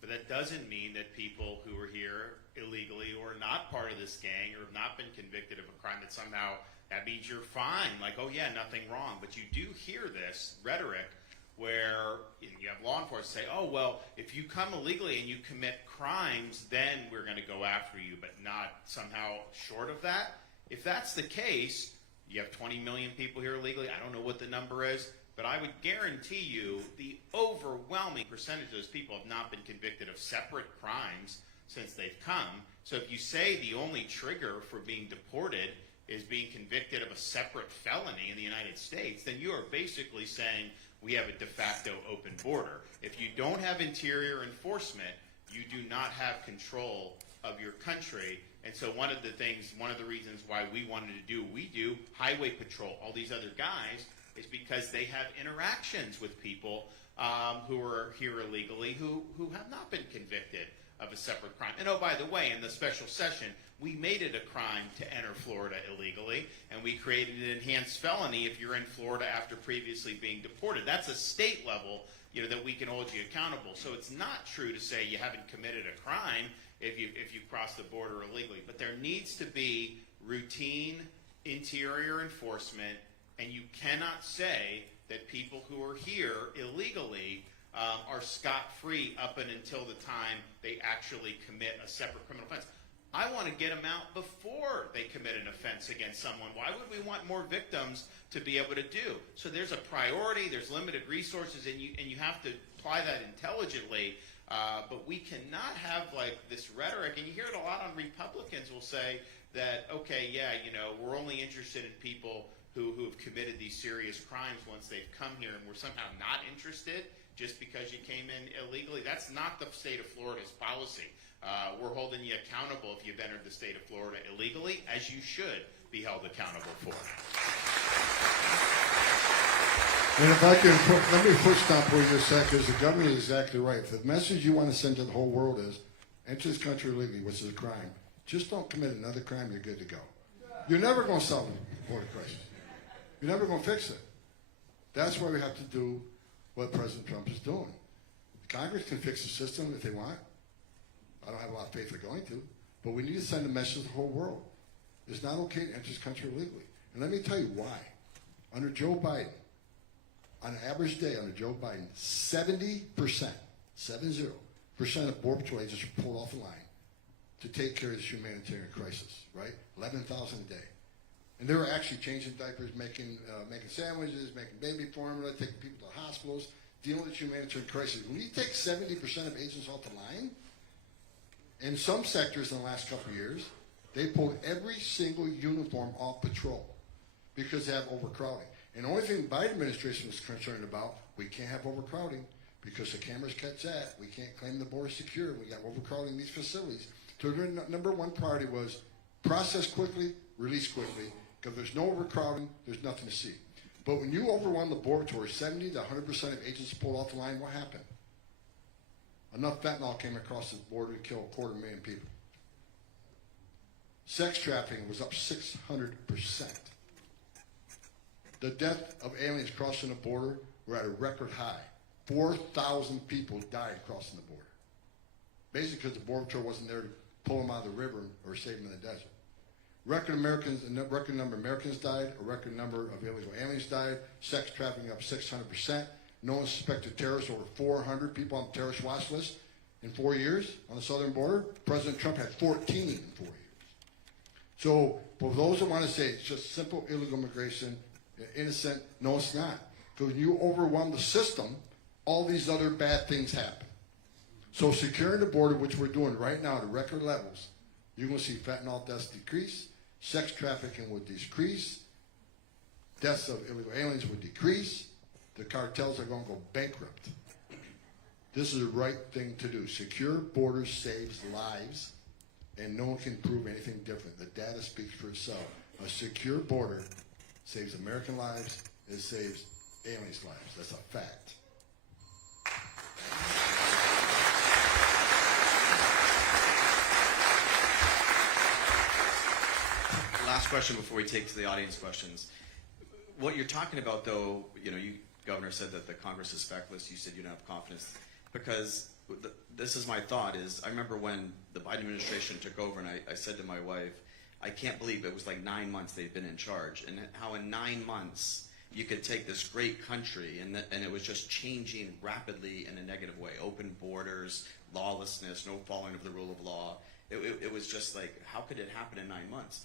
But that doesn't mean that people who are here illegally or not part of this gang or have not been convicted of a crime that somehow that means you're fine. Like, oh yeah, nothing wrong. But you do hear this rhetoric where you have law enforcement say, oh, well, if you come illegally and you commit crimes, then we're going to go after you, but not somehow short of that. If that's the case, you have 20 million people here illegally. I don't know what the number is, but I would guarantee you the overwhelming percentage of those people have not been convicted of separate crimes since they've come. So if you say the only trigger for being deported is being convicted of a separate felony in the United States, then you are basically saying we have a de facto open border. If you don't have interior enforcement, you do not have control of your country. And so one of the reasons why we wanted to do, we do highway patrol, all these other guys, is because they have interactions with people who are here illegally who have not been convicted of a separate crime. And oh, by the way, in the special session, we made it a crime to enter Florida illegally, and we created an enhanced felony if you're in Florida after previously being deported. That's a state level, that we can hold you accountable. So it's not true to say you haven't committed a crime if you cross the border illegally. But there needs to be routine interior enforcement, and you cannot say that people who are here illegally are scot-free up until the time they actually commit a separate criminal offense. I want to get them out before they commit an offense against someone. Why would we want more victims to be able to do? So there's a priority, there's limited resources, and you have to apply that intelligently. But we cannot have like this rhetoric, and you hear it a lot on Republicans will say that, okay, yeah, we're only interested in people who have committed these serious crimes once they've come here, and we're somehow not interested just because you came in illegally. That's not the state of Florida's policy. We're holding you accountable if you've entered the state of Florida illegally, as you should be held accountable for. And if I can, let me foot stomp for you just a second, because the government is exactly right. The message you want to send to the whole world is, enter this country illegally, which is a crime. Just don't commit another crime, you're good to go. You're never going to solve the border crisis. You're never going to fix it. That's why we have to do what President Trump is doing. Congress can fix the system if they want. I don't have a lot of faith they're going to. But we need to send a message to the whole world. It's not okay to enter this country illegally. And let me tell you why. Under Joe Biden, on an average day under Joe Biden, 70% of Border Patrol agents are pulled off the line to take care of this humanitarian crisis, right? 11,000 a day. And they were actually changing diapers, making sandwiches, making baby formula, taking people to hospitals, dealing with this humanitarian crisis. When you take 70% of agents off the line, in some sectors in the last couple of years, they pulled every single uniform off patrol because they have overcrowding. And the only thing the Biden administration was concerned about, we can't have overcrowding because the cameras catch that. We can't claim the border secure. We got overcrowding in these facilities. So their number one priority was process quickly, release quickly, because there's no overcrowding, there's nothing to see. But when you overwhelm the border towards 70 to 100% of agents pulled off the line, what happened? Enough fentanyl came across the border to kill 250,000 people. Sex trafficking was up 600%. The death of aliens crossing the border were at a record high. 4,000 people died crossing the border. Basically because the Border Patrol wasn't there to pull them out of the river or save them in the desert. Record number of Americans died, a record number of illegal aliens died, sex trafficking up 600%. No one suspected terrorists, over 400 people on the terrorist watch list in 4 years on the southern border. President Trump had 14 in 4 years. So for those that want to say it's just simple illegal immigration, innocent, no, it's not. Because when you overwhelm the system, all these other bad things happen. So securing the border, which we're doing right now at record levels, you're going to see fentanyl deaths decrease, sex trafficking will decrease, deaths of illegal aliens will decrease, the cartels are going to go bankrupt. This is the right thing to do. Secure borders saves lives, and no one can prove anything different. The data speaks for itself. A secure border saves American lives, it saves aliens' lives. That's a fact. last question before we take to the audience questions. What you're talking about, though, you, Governor, said that the Congress is feckless. You said you don't have confidence. Because this is my thought is, I remember when the Biden administration took over, and I said to my wife, I can't believe it was like 9 months they've been in charge, and how in 9 months you could take this great country and it was just changing rapidly in a negative way. Open borders, lawlessness, no following of the rule of law. It was just like, how could it happen in 9 months?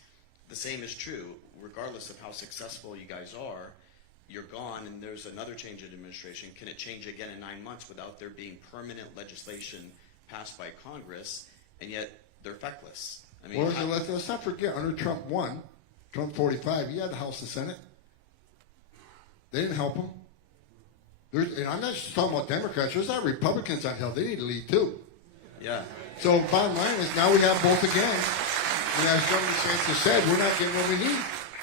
The same is true, regardless of how successful you guys are, you're gone and there's another change in administration. Can it change again in 9 months without there being permanent legislation passed by Congress, and yet they're feckless? I mean, Well, let's not forget, under Trump 1, Trump 45, he had the House and Senate. They didn't help him. And I'm not just talking about Democrats. There's not Republicans on Hill. They need to lead too. yeah. So bottom line is now we have both again. And as Governor DeSantis said, we're not getting what we need.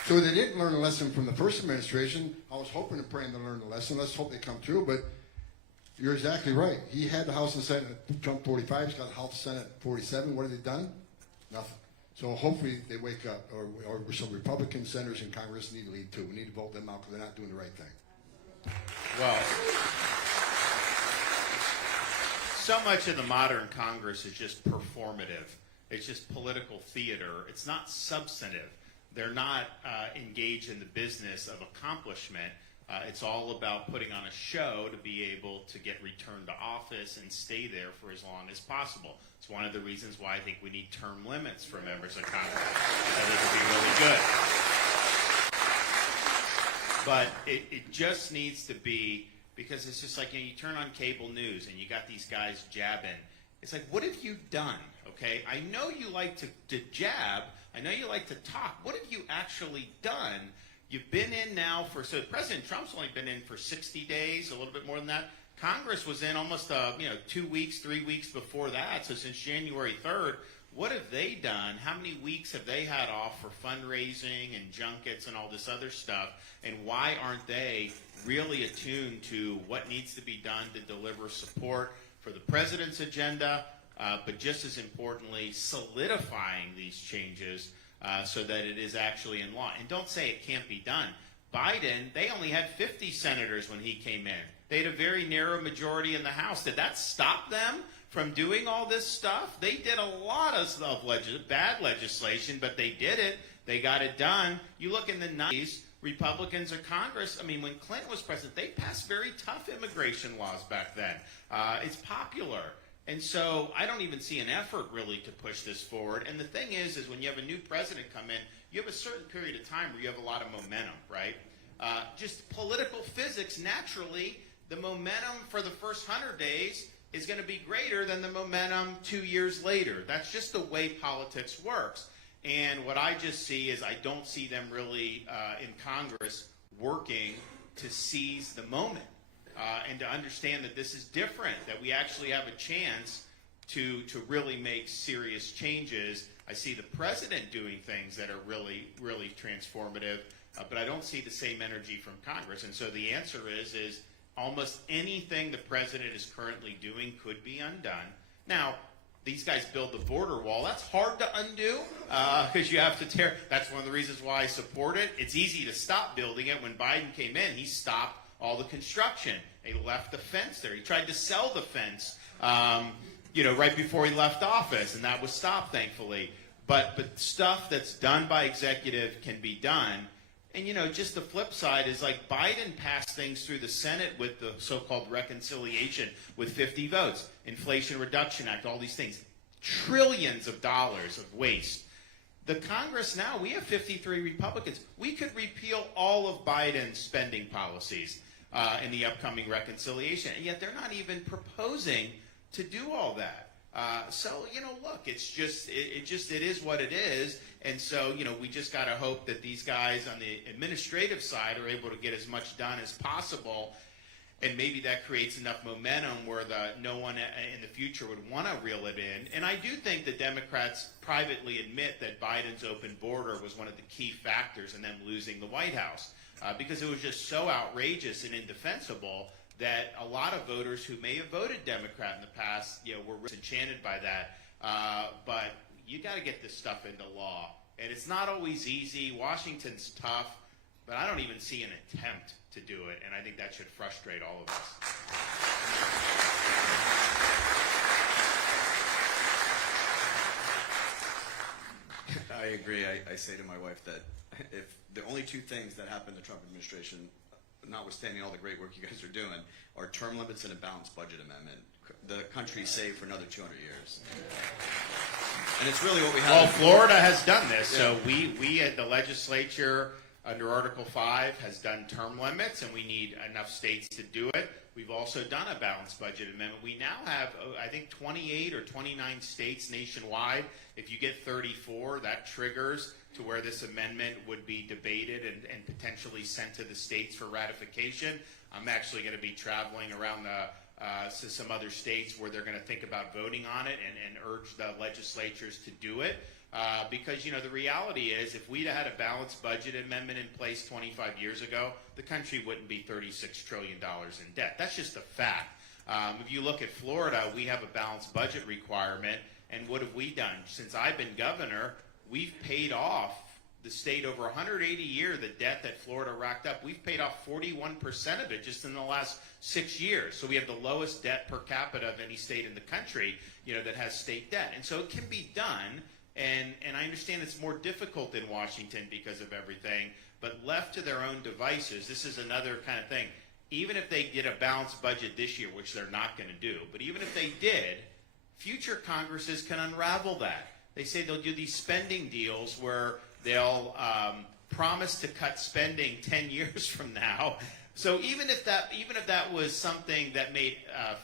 So they didn't learn a lesson from the first administration. I was hoping and praying to learn the lesson. Let's hope they come through. But you're exactly right. He had the House and Senate. Trump 45. He's got the House and Senate 47. What have they done? Nothing. So hopefully they wake up, or some Republican senators in Congress need to lead too. We need to vote them out because they're not doing the right thing. Well, so much of the modern Congress is just performative. It's just political theater. It's not substantive. They're not engaged in the business of accomplishment. It's all about putting on a show to be able to get returned to office and stay there for as long as possible. It's one of the reasons why I think we need term limits for members of Congress. I think it would be really good. But it just needs to be, because it's just like, you turn on cable news and you got these guys jabbing. It's like, what have you done? Okay, I know you like to jab. I know you like to talk. What have you actually done? You've been in now so President Trump's only been in for 60 days, a little bit more than that. Congress was in almost 2 weeks, 3 weeks before that. So since January 3rd, what have they done? How many weeks have they had off for fundraising and junkets and all this other stuff? And why aren't they really attuned to what needs to be done to deliver support for the president's agenda, but just as importantly, solidifying these changes so that it is actually in law? And don't say it can't be done. Biden, they only had 50 senators when he came in. They had a very narrow majority in the House. Did that stop them from doing all this stuff? They did a lot of bad legislation, but they did it. They got it done. You look in the 90s, Republicans or Congress, I mean, when Clinton was president, they passed very tough immigration laws back then. It's popular. And so I don't even see an effort really to push this forward. And the thing is when you have a new president come in, you have a certain period of time where you have a lot of momentum, right? Just political physics, naturally, the momentum for the first 100 days is going to be greater than the momentum 2 years later. That's just the way politics works. And what I just see is I don't see them really in Congress working to seize the moment. And to understand that this is different, that we actually have a chance to really make serious changes. I see the president doing things that are really, really transformative, but I don't see the same energy from Congress. And so the answer is almost anything the president is currently doing could be undone. Now, these guys build the border wall. That's hard to undo because you have to tear. That's one of the reasons why I support it. It's easy to stop building it. When Biden came in, he stopped all the construction. He left the fence there. He tried to sell the fence, right before he left office, and that was stopped, thankfully. But stuff that's done by executive can be done. And, just the flip side is like Biden passed things through the Senate with the so-called reconciliation with 50 votes, Inflation Reduction Act, all these things. Trillions of dollars of waste. The Congress now, we have 53 Republicans. We could repeal all of Biden's spending policies in the upcoming reconciliation, and yet they're not even proposing to do all that. Look, it is what it is, and so, we just got to hope that these guys on the administrative side are able to get as much done as possible, and maybe that creates enough momentum where no one in the future would want to reel it in. And I do think the Democrats privately admit that Biden's open border was one of the key factors in them losing the White House, because it was just so outrageous and indefensible that a lot of voters who may have voted Democrat in the past, were enchanted by that. But you got to get this stuff into law. And it's not always easy. Washington's tough, but I don't even see an attempt to do it, and I think that should frustrate all of us. I agree. I say to my wife that if the only two things that happen in the Trump administration, notwithstanding all the great work you guys are doing, are term limits and a balanced budget amendment, the country's saved for another 200 years. And it's really what we have. Well, Florida has done this. Yeah. So we at the legislature under Article 5 has done term limits, and we need enough states to do it. We've also done a balanced budget amendment. We now have, I think, 28 or 29 states nationwide. If you get 34, that triggers to where this amendment would be debated and potentially sent to the states for ratification. I'm actually going to be traveling around to some other states where they're going to think about voting on it and urge the legislatures to do it. Because, you know, the reality is if we'd had a balanced budget amendment in place 25 years ago, the country wouldn't be $36 trillion in debt. That's just a fact. If you look at Florida, we have a balanced budget requirement, and what have we done? Since I've been governor, we've paid off the state over 180 years, the debt that Florida racked up. We've paid off 41% of it just in the last 6 years. So we have the lowest debt per capita of any state in the country, you know, that has state debt. And so it can be done. And I understand it's more difficult in Washington because of everything, but left to their own devices, this is another kind of thing. Even if they did a balanced budget this year, which they're not going to do, but even if they did, future Congresses can unravel that. They say they'll do these spending deals where they'll promise to cut spending 10 years from now. So even if that was something that made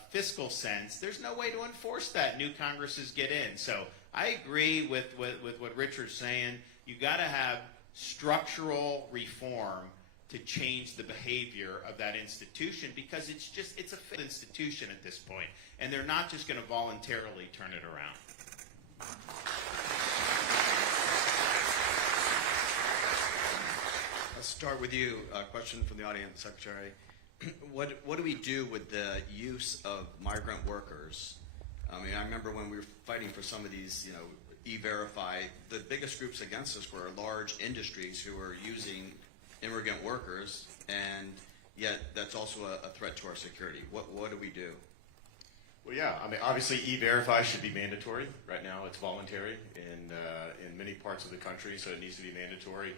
fiscal sense, there's no way to enforce that. New Congresses get in. So I agree with what Richard's saying. You got to have structural reform to change the behavior of that institution, because it's a failed institution at this point, and they're not just going to voluntarily turn it around. Let's start with you. A question from the audience, Secretary. What do we do with the use of migrant workers? I mean, I remember when we were fighting for some of these, you know, E-Verify, the biggest groups against us were large industries who were using immigrant workers, and yet that's also a threat to our security. What do we do? Well, yeah, I mean, obviously E-Verify should be mandatory. Right now it's voluntary in many parts of the country, so it needs to be mandatory.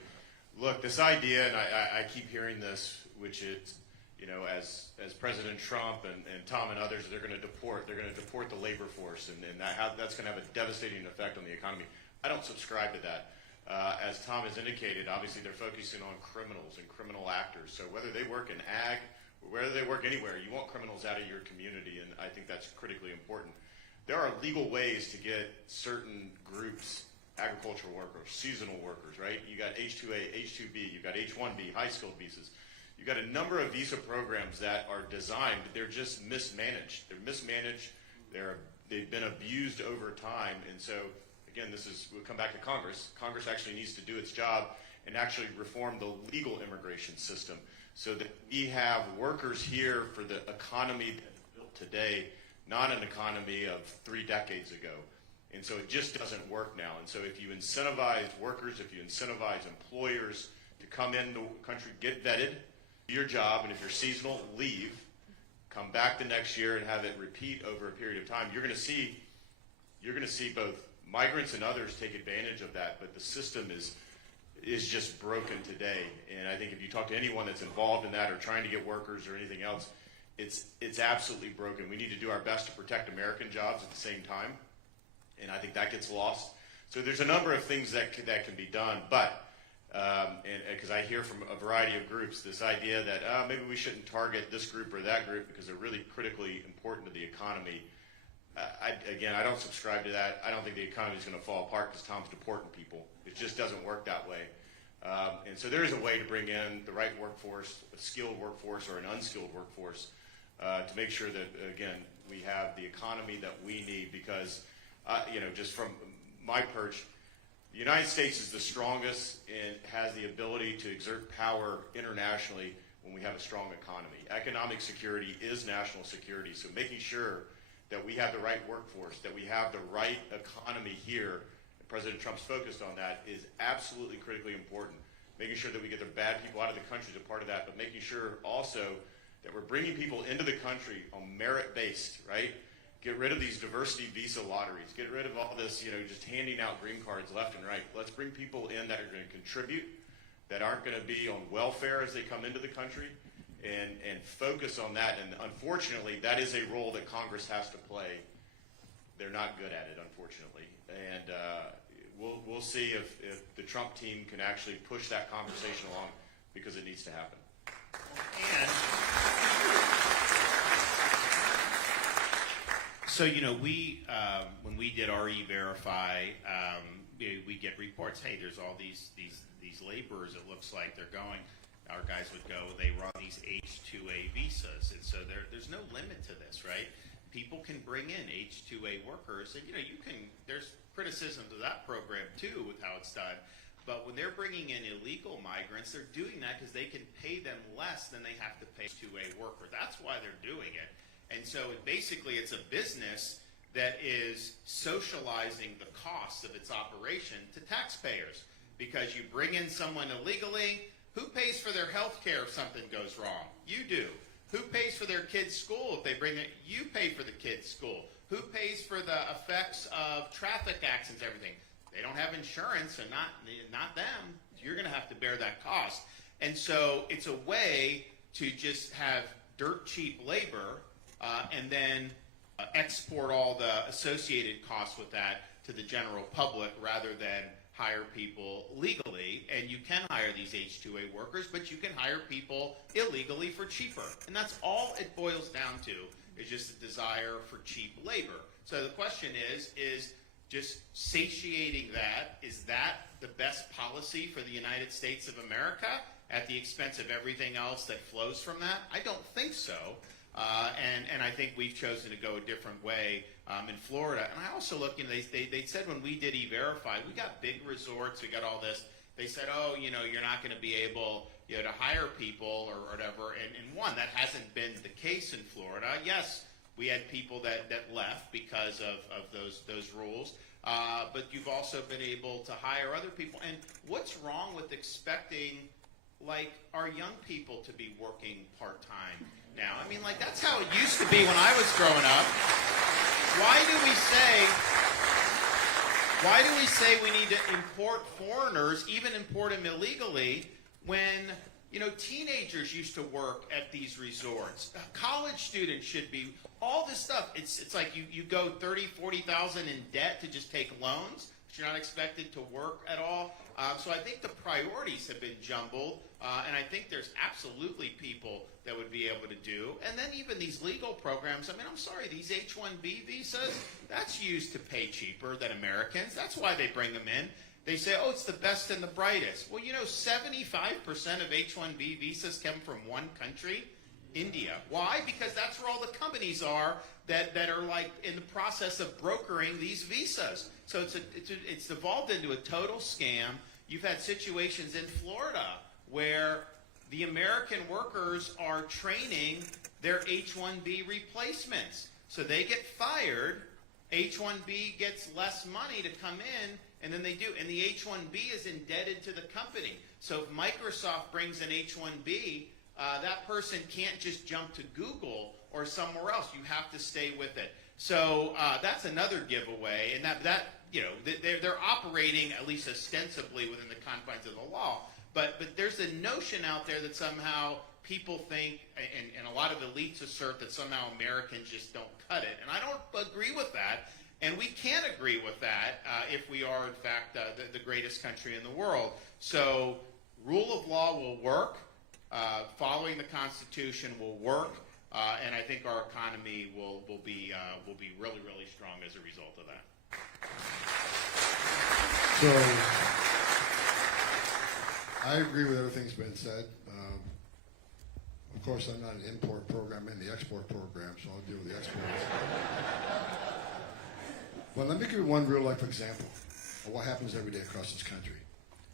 Look, this idea, and I keep hearing this, which is, you know, as President Trump and Tom and others, they're going to deport the labor force, and that's going to have a devastating effect on the economy. I don't subscribe to that. As Tom has indicated, obviously they're focusing on criminals and criminal actors. So whether they work in ag or whether they work anywhere, you want criminals out of your community, and I think that's critically important. There are legal ways to get certain groups, agricultural workers, seasonal workers, right? You got H-2A, H-2B, you got H-1B, high-skilled visas. You got a number of visa programs that are designed, but they're just mismanaged. They're mismanaged. They've been abused over time, and so again, we'll come back to Congress. Congress actually needs to do its job and actually reform the legal immigration system so that we have workers here for the economy that's built today, not an economy of 3 decades ago. And so it just doesn't work now. And so if you incentivize workers, if you incentivize employers to come into the country, get vetted, do your job, and if you're seasonal, leave, come back the next year and have it repeat over a period of time, you're going to see both migrants and others take advantage of that, but the system is just broken today. And I think if you talk to anyone that's involved in that or trying to get workers or anything else, it's absolutely broken. We need to do our best to protect American jobs at the same time, and I think that gets lost. So there's a number of things that can be done, but because I hear from a variety of groups this idea that maybe we shouldn't target this group or that group because they're really critically important to the economy. I don't subscribe to that. I don't think the economy is going to fall apart because Tom's deporting people. It just doesn't work that way. And so there is a way to bring in the right workforce, a skilled workforce or an unskilled workforce, to make sure that, again, we have the economy that we need because, just from my perch, the United States is the strongest and has the ability to exert power internationally when we have a strong economy. Economic security is national security, so making sure that we have the right workforce, that we have the right economy here, President Trump's focused on that is absolutely critically important. Making sure that we get the bad people out of the country is a part of that, but making sure also that we're bringing people into the country on merit-based, right? Get rid of these diversity visa lotteries. Get rid of all this, just handing out green cards left and right. Let's bring people in that are going to contribute, that aren't going to be on welfare as they come into the country, and focus on that. And unfortunately, that is a role that Congress has to play. They're not good at it, unfortunately. And we'll see if the Trump team can actually push that conversation along, because it needs to happen. And so, we when we did our E-Verify, we get reports. Hey, there's all these laborers. It looks like they're going. Our guys would go. They run these H-2A visas, and so there's no limit to this, right? People can bring in H-2A workers, and you can. There's criticism to that program too with how it's done. But when they're bringing in illegal migrants, they're doing that because they can pay them less than they have to pay to a worker. That's why they're doing it. And so basically it's a business that is socializing the costs of its operation to taxpayers. Because you bring in someone illegally, who pays for their health care if something goes wrong? You do. Who pays for their kids' school if they bring it? You pay for the kids' school. Who pays for the effects of traffic accidents, everything? They don't have insurance, and not them. You're going to have to bear that cost. And so it's a way to just have dirt cheap labor and then export all the associated costs with that to the general public rather than hire people legally. And you can hire these H-2A workers, but you can hire people illegally for cheaper. And that's all it boils down to, is just a desire for cheap labor. So the question is just satiating that, is that the best policy for the United States of America at the expense of everything else that flows from that? I don't think so. And I think we've chosen to go a different way in Florida. And I also look, they said when we did E-Verify, we got big resorts, we got all this. They said, oh, you're not going to be able to hire people or whatever. And one, that hasn't been the case in Florida. Yes, we had people that left because of those rules. But you've also been able to hire other people. And what's wrong with expecting, our young people to be working part-time now? I mean, that's how it used to be when I was growing up. Why do we say we need to import foreigners, even import them illegally, when teenagers used to work at these resorts? College students should be, all this stuff. It's like you go 30, 40,000 in debt to just take loans, but you're not expected to work at all. So I think the priorities have been jumbled, and I think there's absolutely people that would be able to do. And then even these legal programs, I'm sorry, these H-1B visas, that's used to pay cheaper than Americans. That's why they bring them in. They say, oh, it's the best and the brightest. Well, 75% of H-1B visas come from one country, India. Why? Because that's where all the companies are that are in the process of brokering these visas. So it's evolved into a total scam. You've had situations in Florida where the American workers are training their H-1B replacements. So they get fired, H-1B gets less money to come in, and then they do. And the H-1B is indebted to the company. So if Microsoft brings an H-1B, that person can't just jump to Google or somewhere else. You have to stay with it. So that's another giveaway, and they're operating at least ostensibly within the confines of the law. But there's a notion out there that somehow people think, and a lot of elites assert that somehow Americans just don't cut it. And I don't agree with that. And we can't agree with that if we are, in fact, the greatest country in the world. So rule of law will work. Following the Constitution will work. And I think our economy will be really, really strong as a result of that. So I agree with everything's been said. Of course, I'm not an import program, I'm in the export program, so I'll deal with the exports. But let me give you one real-life example of what happens every day across this country.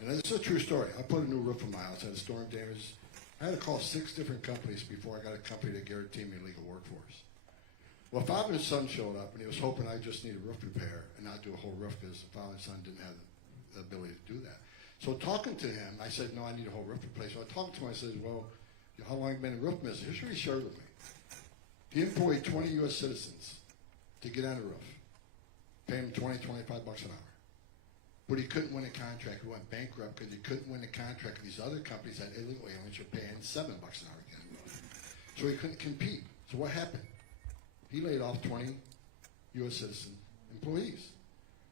And it's a true story. I put a new roof on my house, had storm damage. I had to call 6 different companies before I got a company to guarantee me a legal workforce. Well, father and son showed up, and he was hoping I just need a roof repair and not do a whole roof because the father and son didn't have the ability to do that. So talking to him, I said, no, I need a whole roof replaced. So I talked to him, I said, well, how long have you been in roof business? Here's what he shared with me. He employed 20 U.S. citizens to get on the roof, pay him $20, $25 an hour. But he couldn't win a contract. He went bankrupt because he couldn't win a contract with these other companies that illegal aliens were paying $7 an hour to get on the roof. So he couldn't compete. So what happened? He laid off 20 U.S. citizen employees.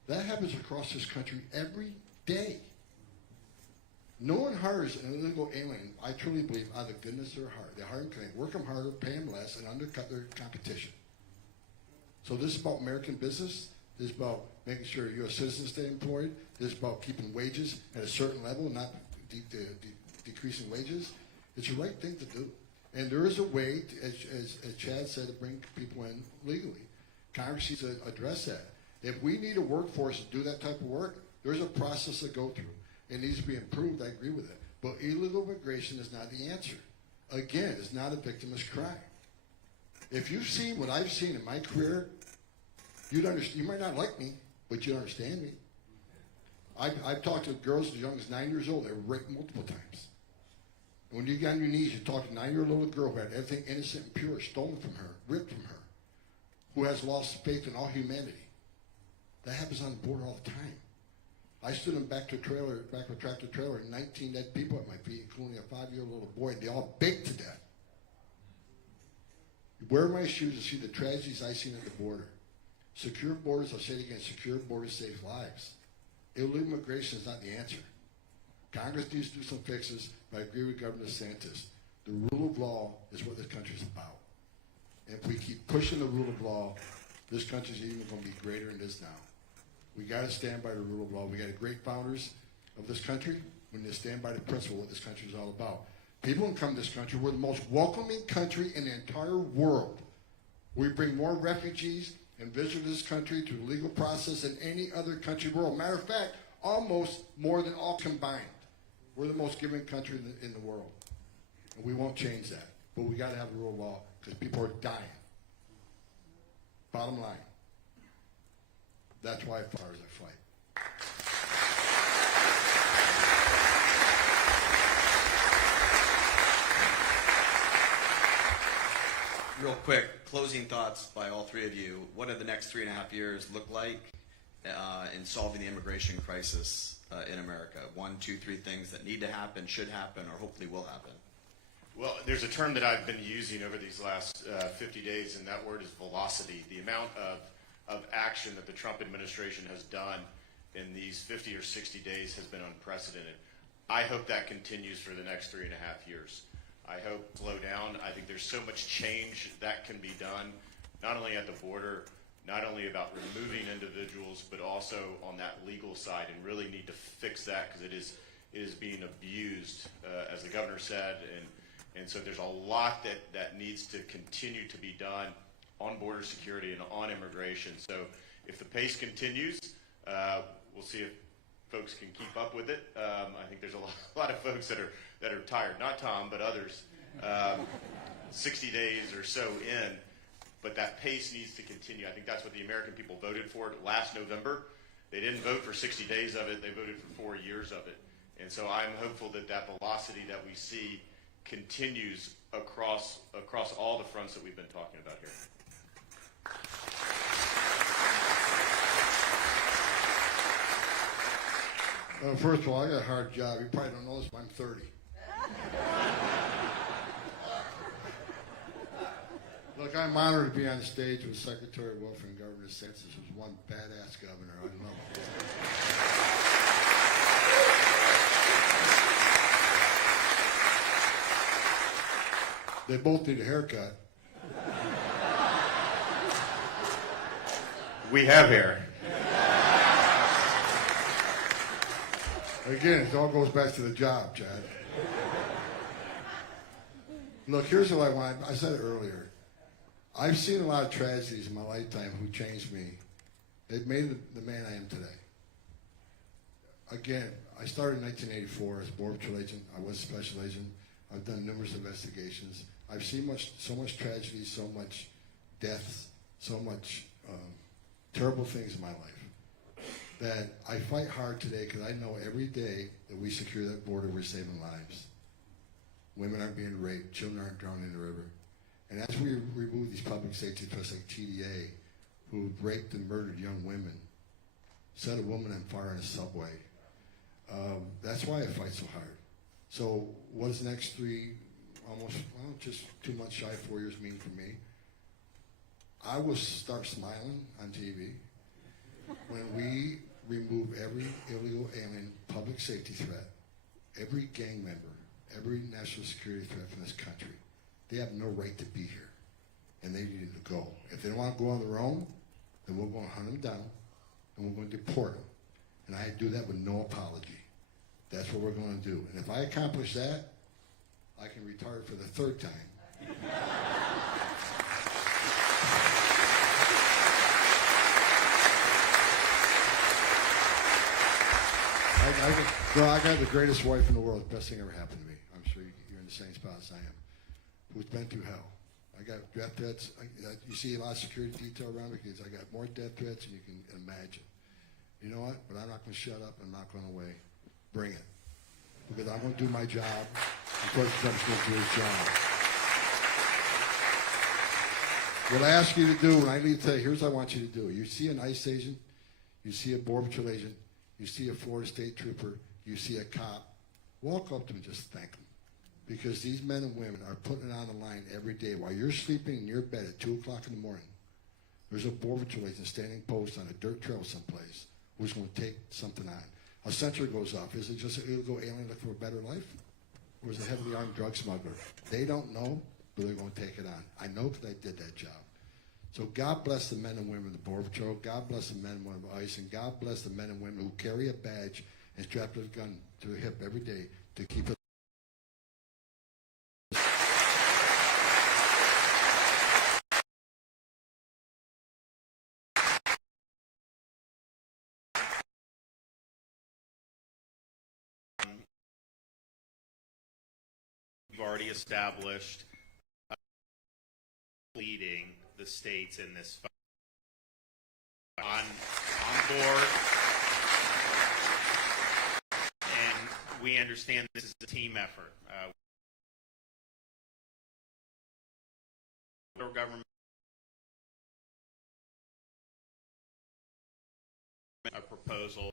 That happens across this country every day. No one hires an illegal alien, I truly believe, out of goodness of their heart. They hire them because they work them harder, pay them less, and undercut their competition. So this is about American business. This is about making sure U.S. citizens stay employed. This is about keeping wages at a certain level, not decreasing wages. It's the right thing to do. And there is a way, as Chad said, to bring people in legally. Congress needs to address that. If we need a workforce to do that type of work, there's a process to go through. It needs to be improved, I agree with it. But illegal immigration is not the answer. Again, it's not a victimless crime. If you've seen what I've seen in my career, you'd understand. You might not like me, but you understand me. I've talked to girls as young as 9 years old that were raped multiple times. When you get on your knees, you talk to a 9-year-old girl who had everything innocent and pure stolen from her, ripped from her, who has lost faith in all humanity. That happens on the border all the time. I stood in back of a tractor trailer, and 19 dead people at my feet, including a 5-year-old little boy, and they all baked to death. Wear my shoes to see the tragedies I've seen at the border. Secure borders, I'll say it again, secure borders save lives. Illegal immigration is not the answer. Congress needs to do some fixes, but I agree with Governor DeSantis. The rule of law is what this country is about. And if we keep pushing the rule of law, this country is even going to be greater than it is now. We got to stand by the rule of law. We got great founders of this country. We need to stand by the principle of what this country is all about. People can come to this country. We're the most welcoming country in the entire world. We bring more refugees and visitors to this country through the legal process than any other country in the world. Matter of fact, almost more than all combined. We're the most giving country in the world. And we won't change that. But we got to have a rule of law because people are dying. Bottom line. That's why, as far as I fight. Real quick, closing thoughts by all three of you. What do the next 3.5 years look like in solving the immigration crisis in America? 1, 2, 3 things that need to happen, should happen, or hopefully will happen. Well, there's a term that I've been using over these last 50 days, and that word is velocity. The amount of action that the Trump administration has done in these 50 or 60 days has been unprecedented. I hope that continues for the next 3.5 years. I hope slow down. I think there's so much change that can be done, not only at the border, not only about removing individuals, but also on that legal side, and really need to fix that because it is being abused, as the governor said, and so there's a lot that needs to continue to be done on border security and on immigration. So if the pace continues, we'll see if folks can keep up with it. I think there's a lot of folks that are tired, not Tom, but others, 60 days or so in, but that pace needs to continue. I think that's what the American people voted for last November. They didn't vote for 60 days of it, they voted for 4 years of it. And so I'm hopeful that velocity that we see continues across all the fronts that we've been talking about here. First of all, I got a hard job. You probably don't know this, but I'm 30. Look, I'm honored to be on stage with Secretary of Welfare and Governor DeSantis, who's one badass governor. I don't know. They both need a haircut. We have hair. Again, it all goes back to the job, Chad. Look, here's what I want. I said it earlier. I've seen a lot of tragedies in my lifetime who changed me. They've made the man I am today. Again, I started in 1984 as a Border Patrol agent. I was a special agent. I've done numerous investigations. I've seen so much tragedy, so much deaths, so much terrible things in my life that I fight hard today because I know every day that we secure that border, we're saving lives. Women aren't being raped, children aren't drowning in the river. And as we remove these public safety trusts like TDA, who raped and murdered young women, set a woman on fire in a subway, that's why I fight so hard. So what does the next just 2 months shy of 4 years mean for me? I will start smiling on TV when we remove every illegal alien public safety threat, every gang member, every national security threat from this country. They have no right to be here, and they need to go. If they don't want to go on their own, then we're going to hunt them down, and we're going to deport them. And I do that with no apology. That's what we're going to do. And if I accomplish that, I can retire for the third time. I got the greatest wife in the world. The best thing ever happened to me. I'm sure you're in the same spot as I am. Who's been through hell. I got death threats. You see a lot of security detail around me because I got more death threats than you can imagine. You know what? But I'm not going to shut up. I'm not going away. Bring it. Because I'm going to do my job. Of course, Trump's going to do his job. What I ask you to do, when I leave today, here's what I want you to do. You see an ICE agent, you see a Border Patrol agent, you see a Florida State Trooper, you see a cop, walk up to them and just thank them. Because these men and women are putting it on the line every day. While you're sleeping in your bed at 2 o'clock in the morning, there's a Border Patrol agent standing post on a dirt trail someplace who's going to take something on. A sensor goes off. Is it just an illegal alien looking for a better life? Or is it a heavily armed drug smuggler? They don't know, but they're going to take it on. I know because I did that job. So God bless the men and women of the Border Patrol. God bless the men and women of ICE. And God bless the men and women who carry a badge and strap a gun to their hip every day to keep it. We've already established leading the states in this fight. On board, and we understand this is a team effort. Federal government a proposal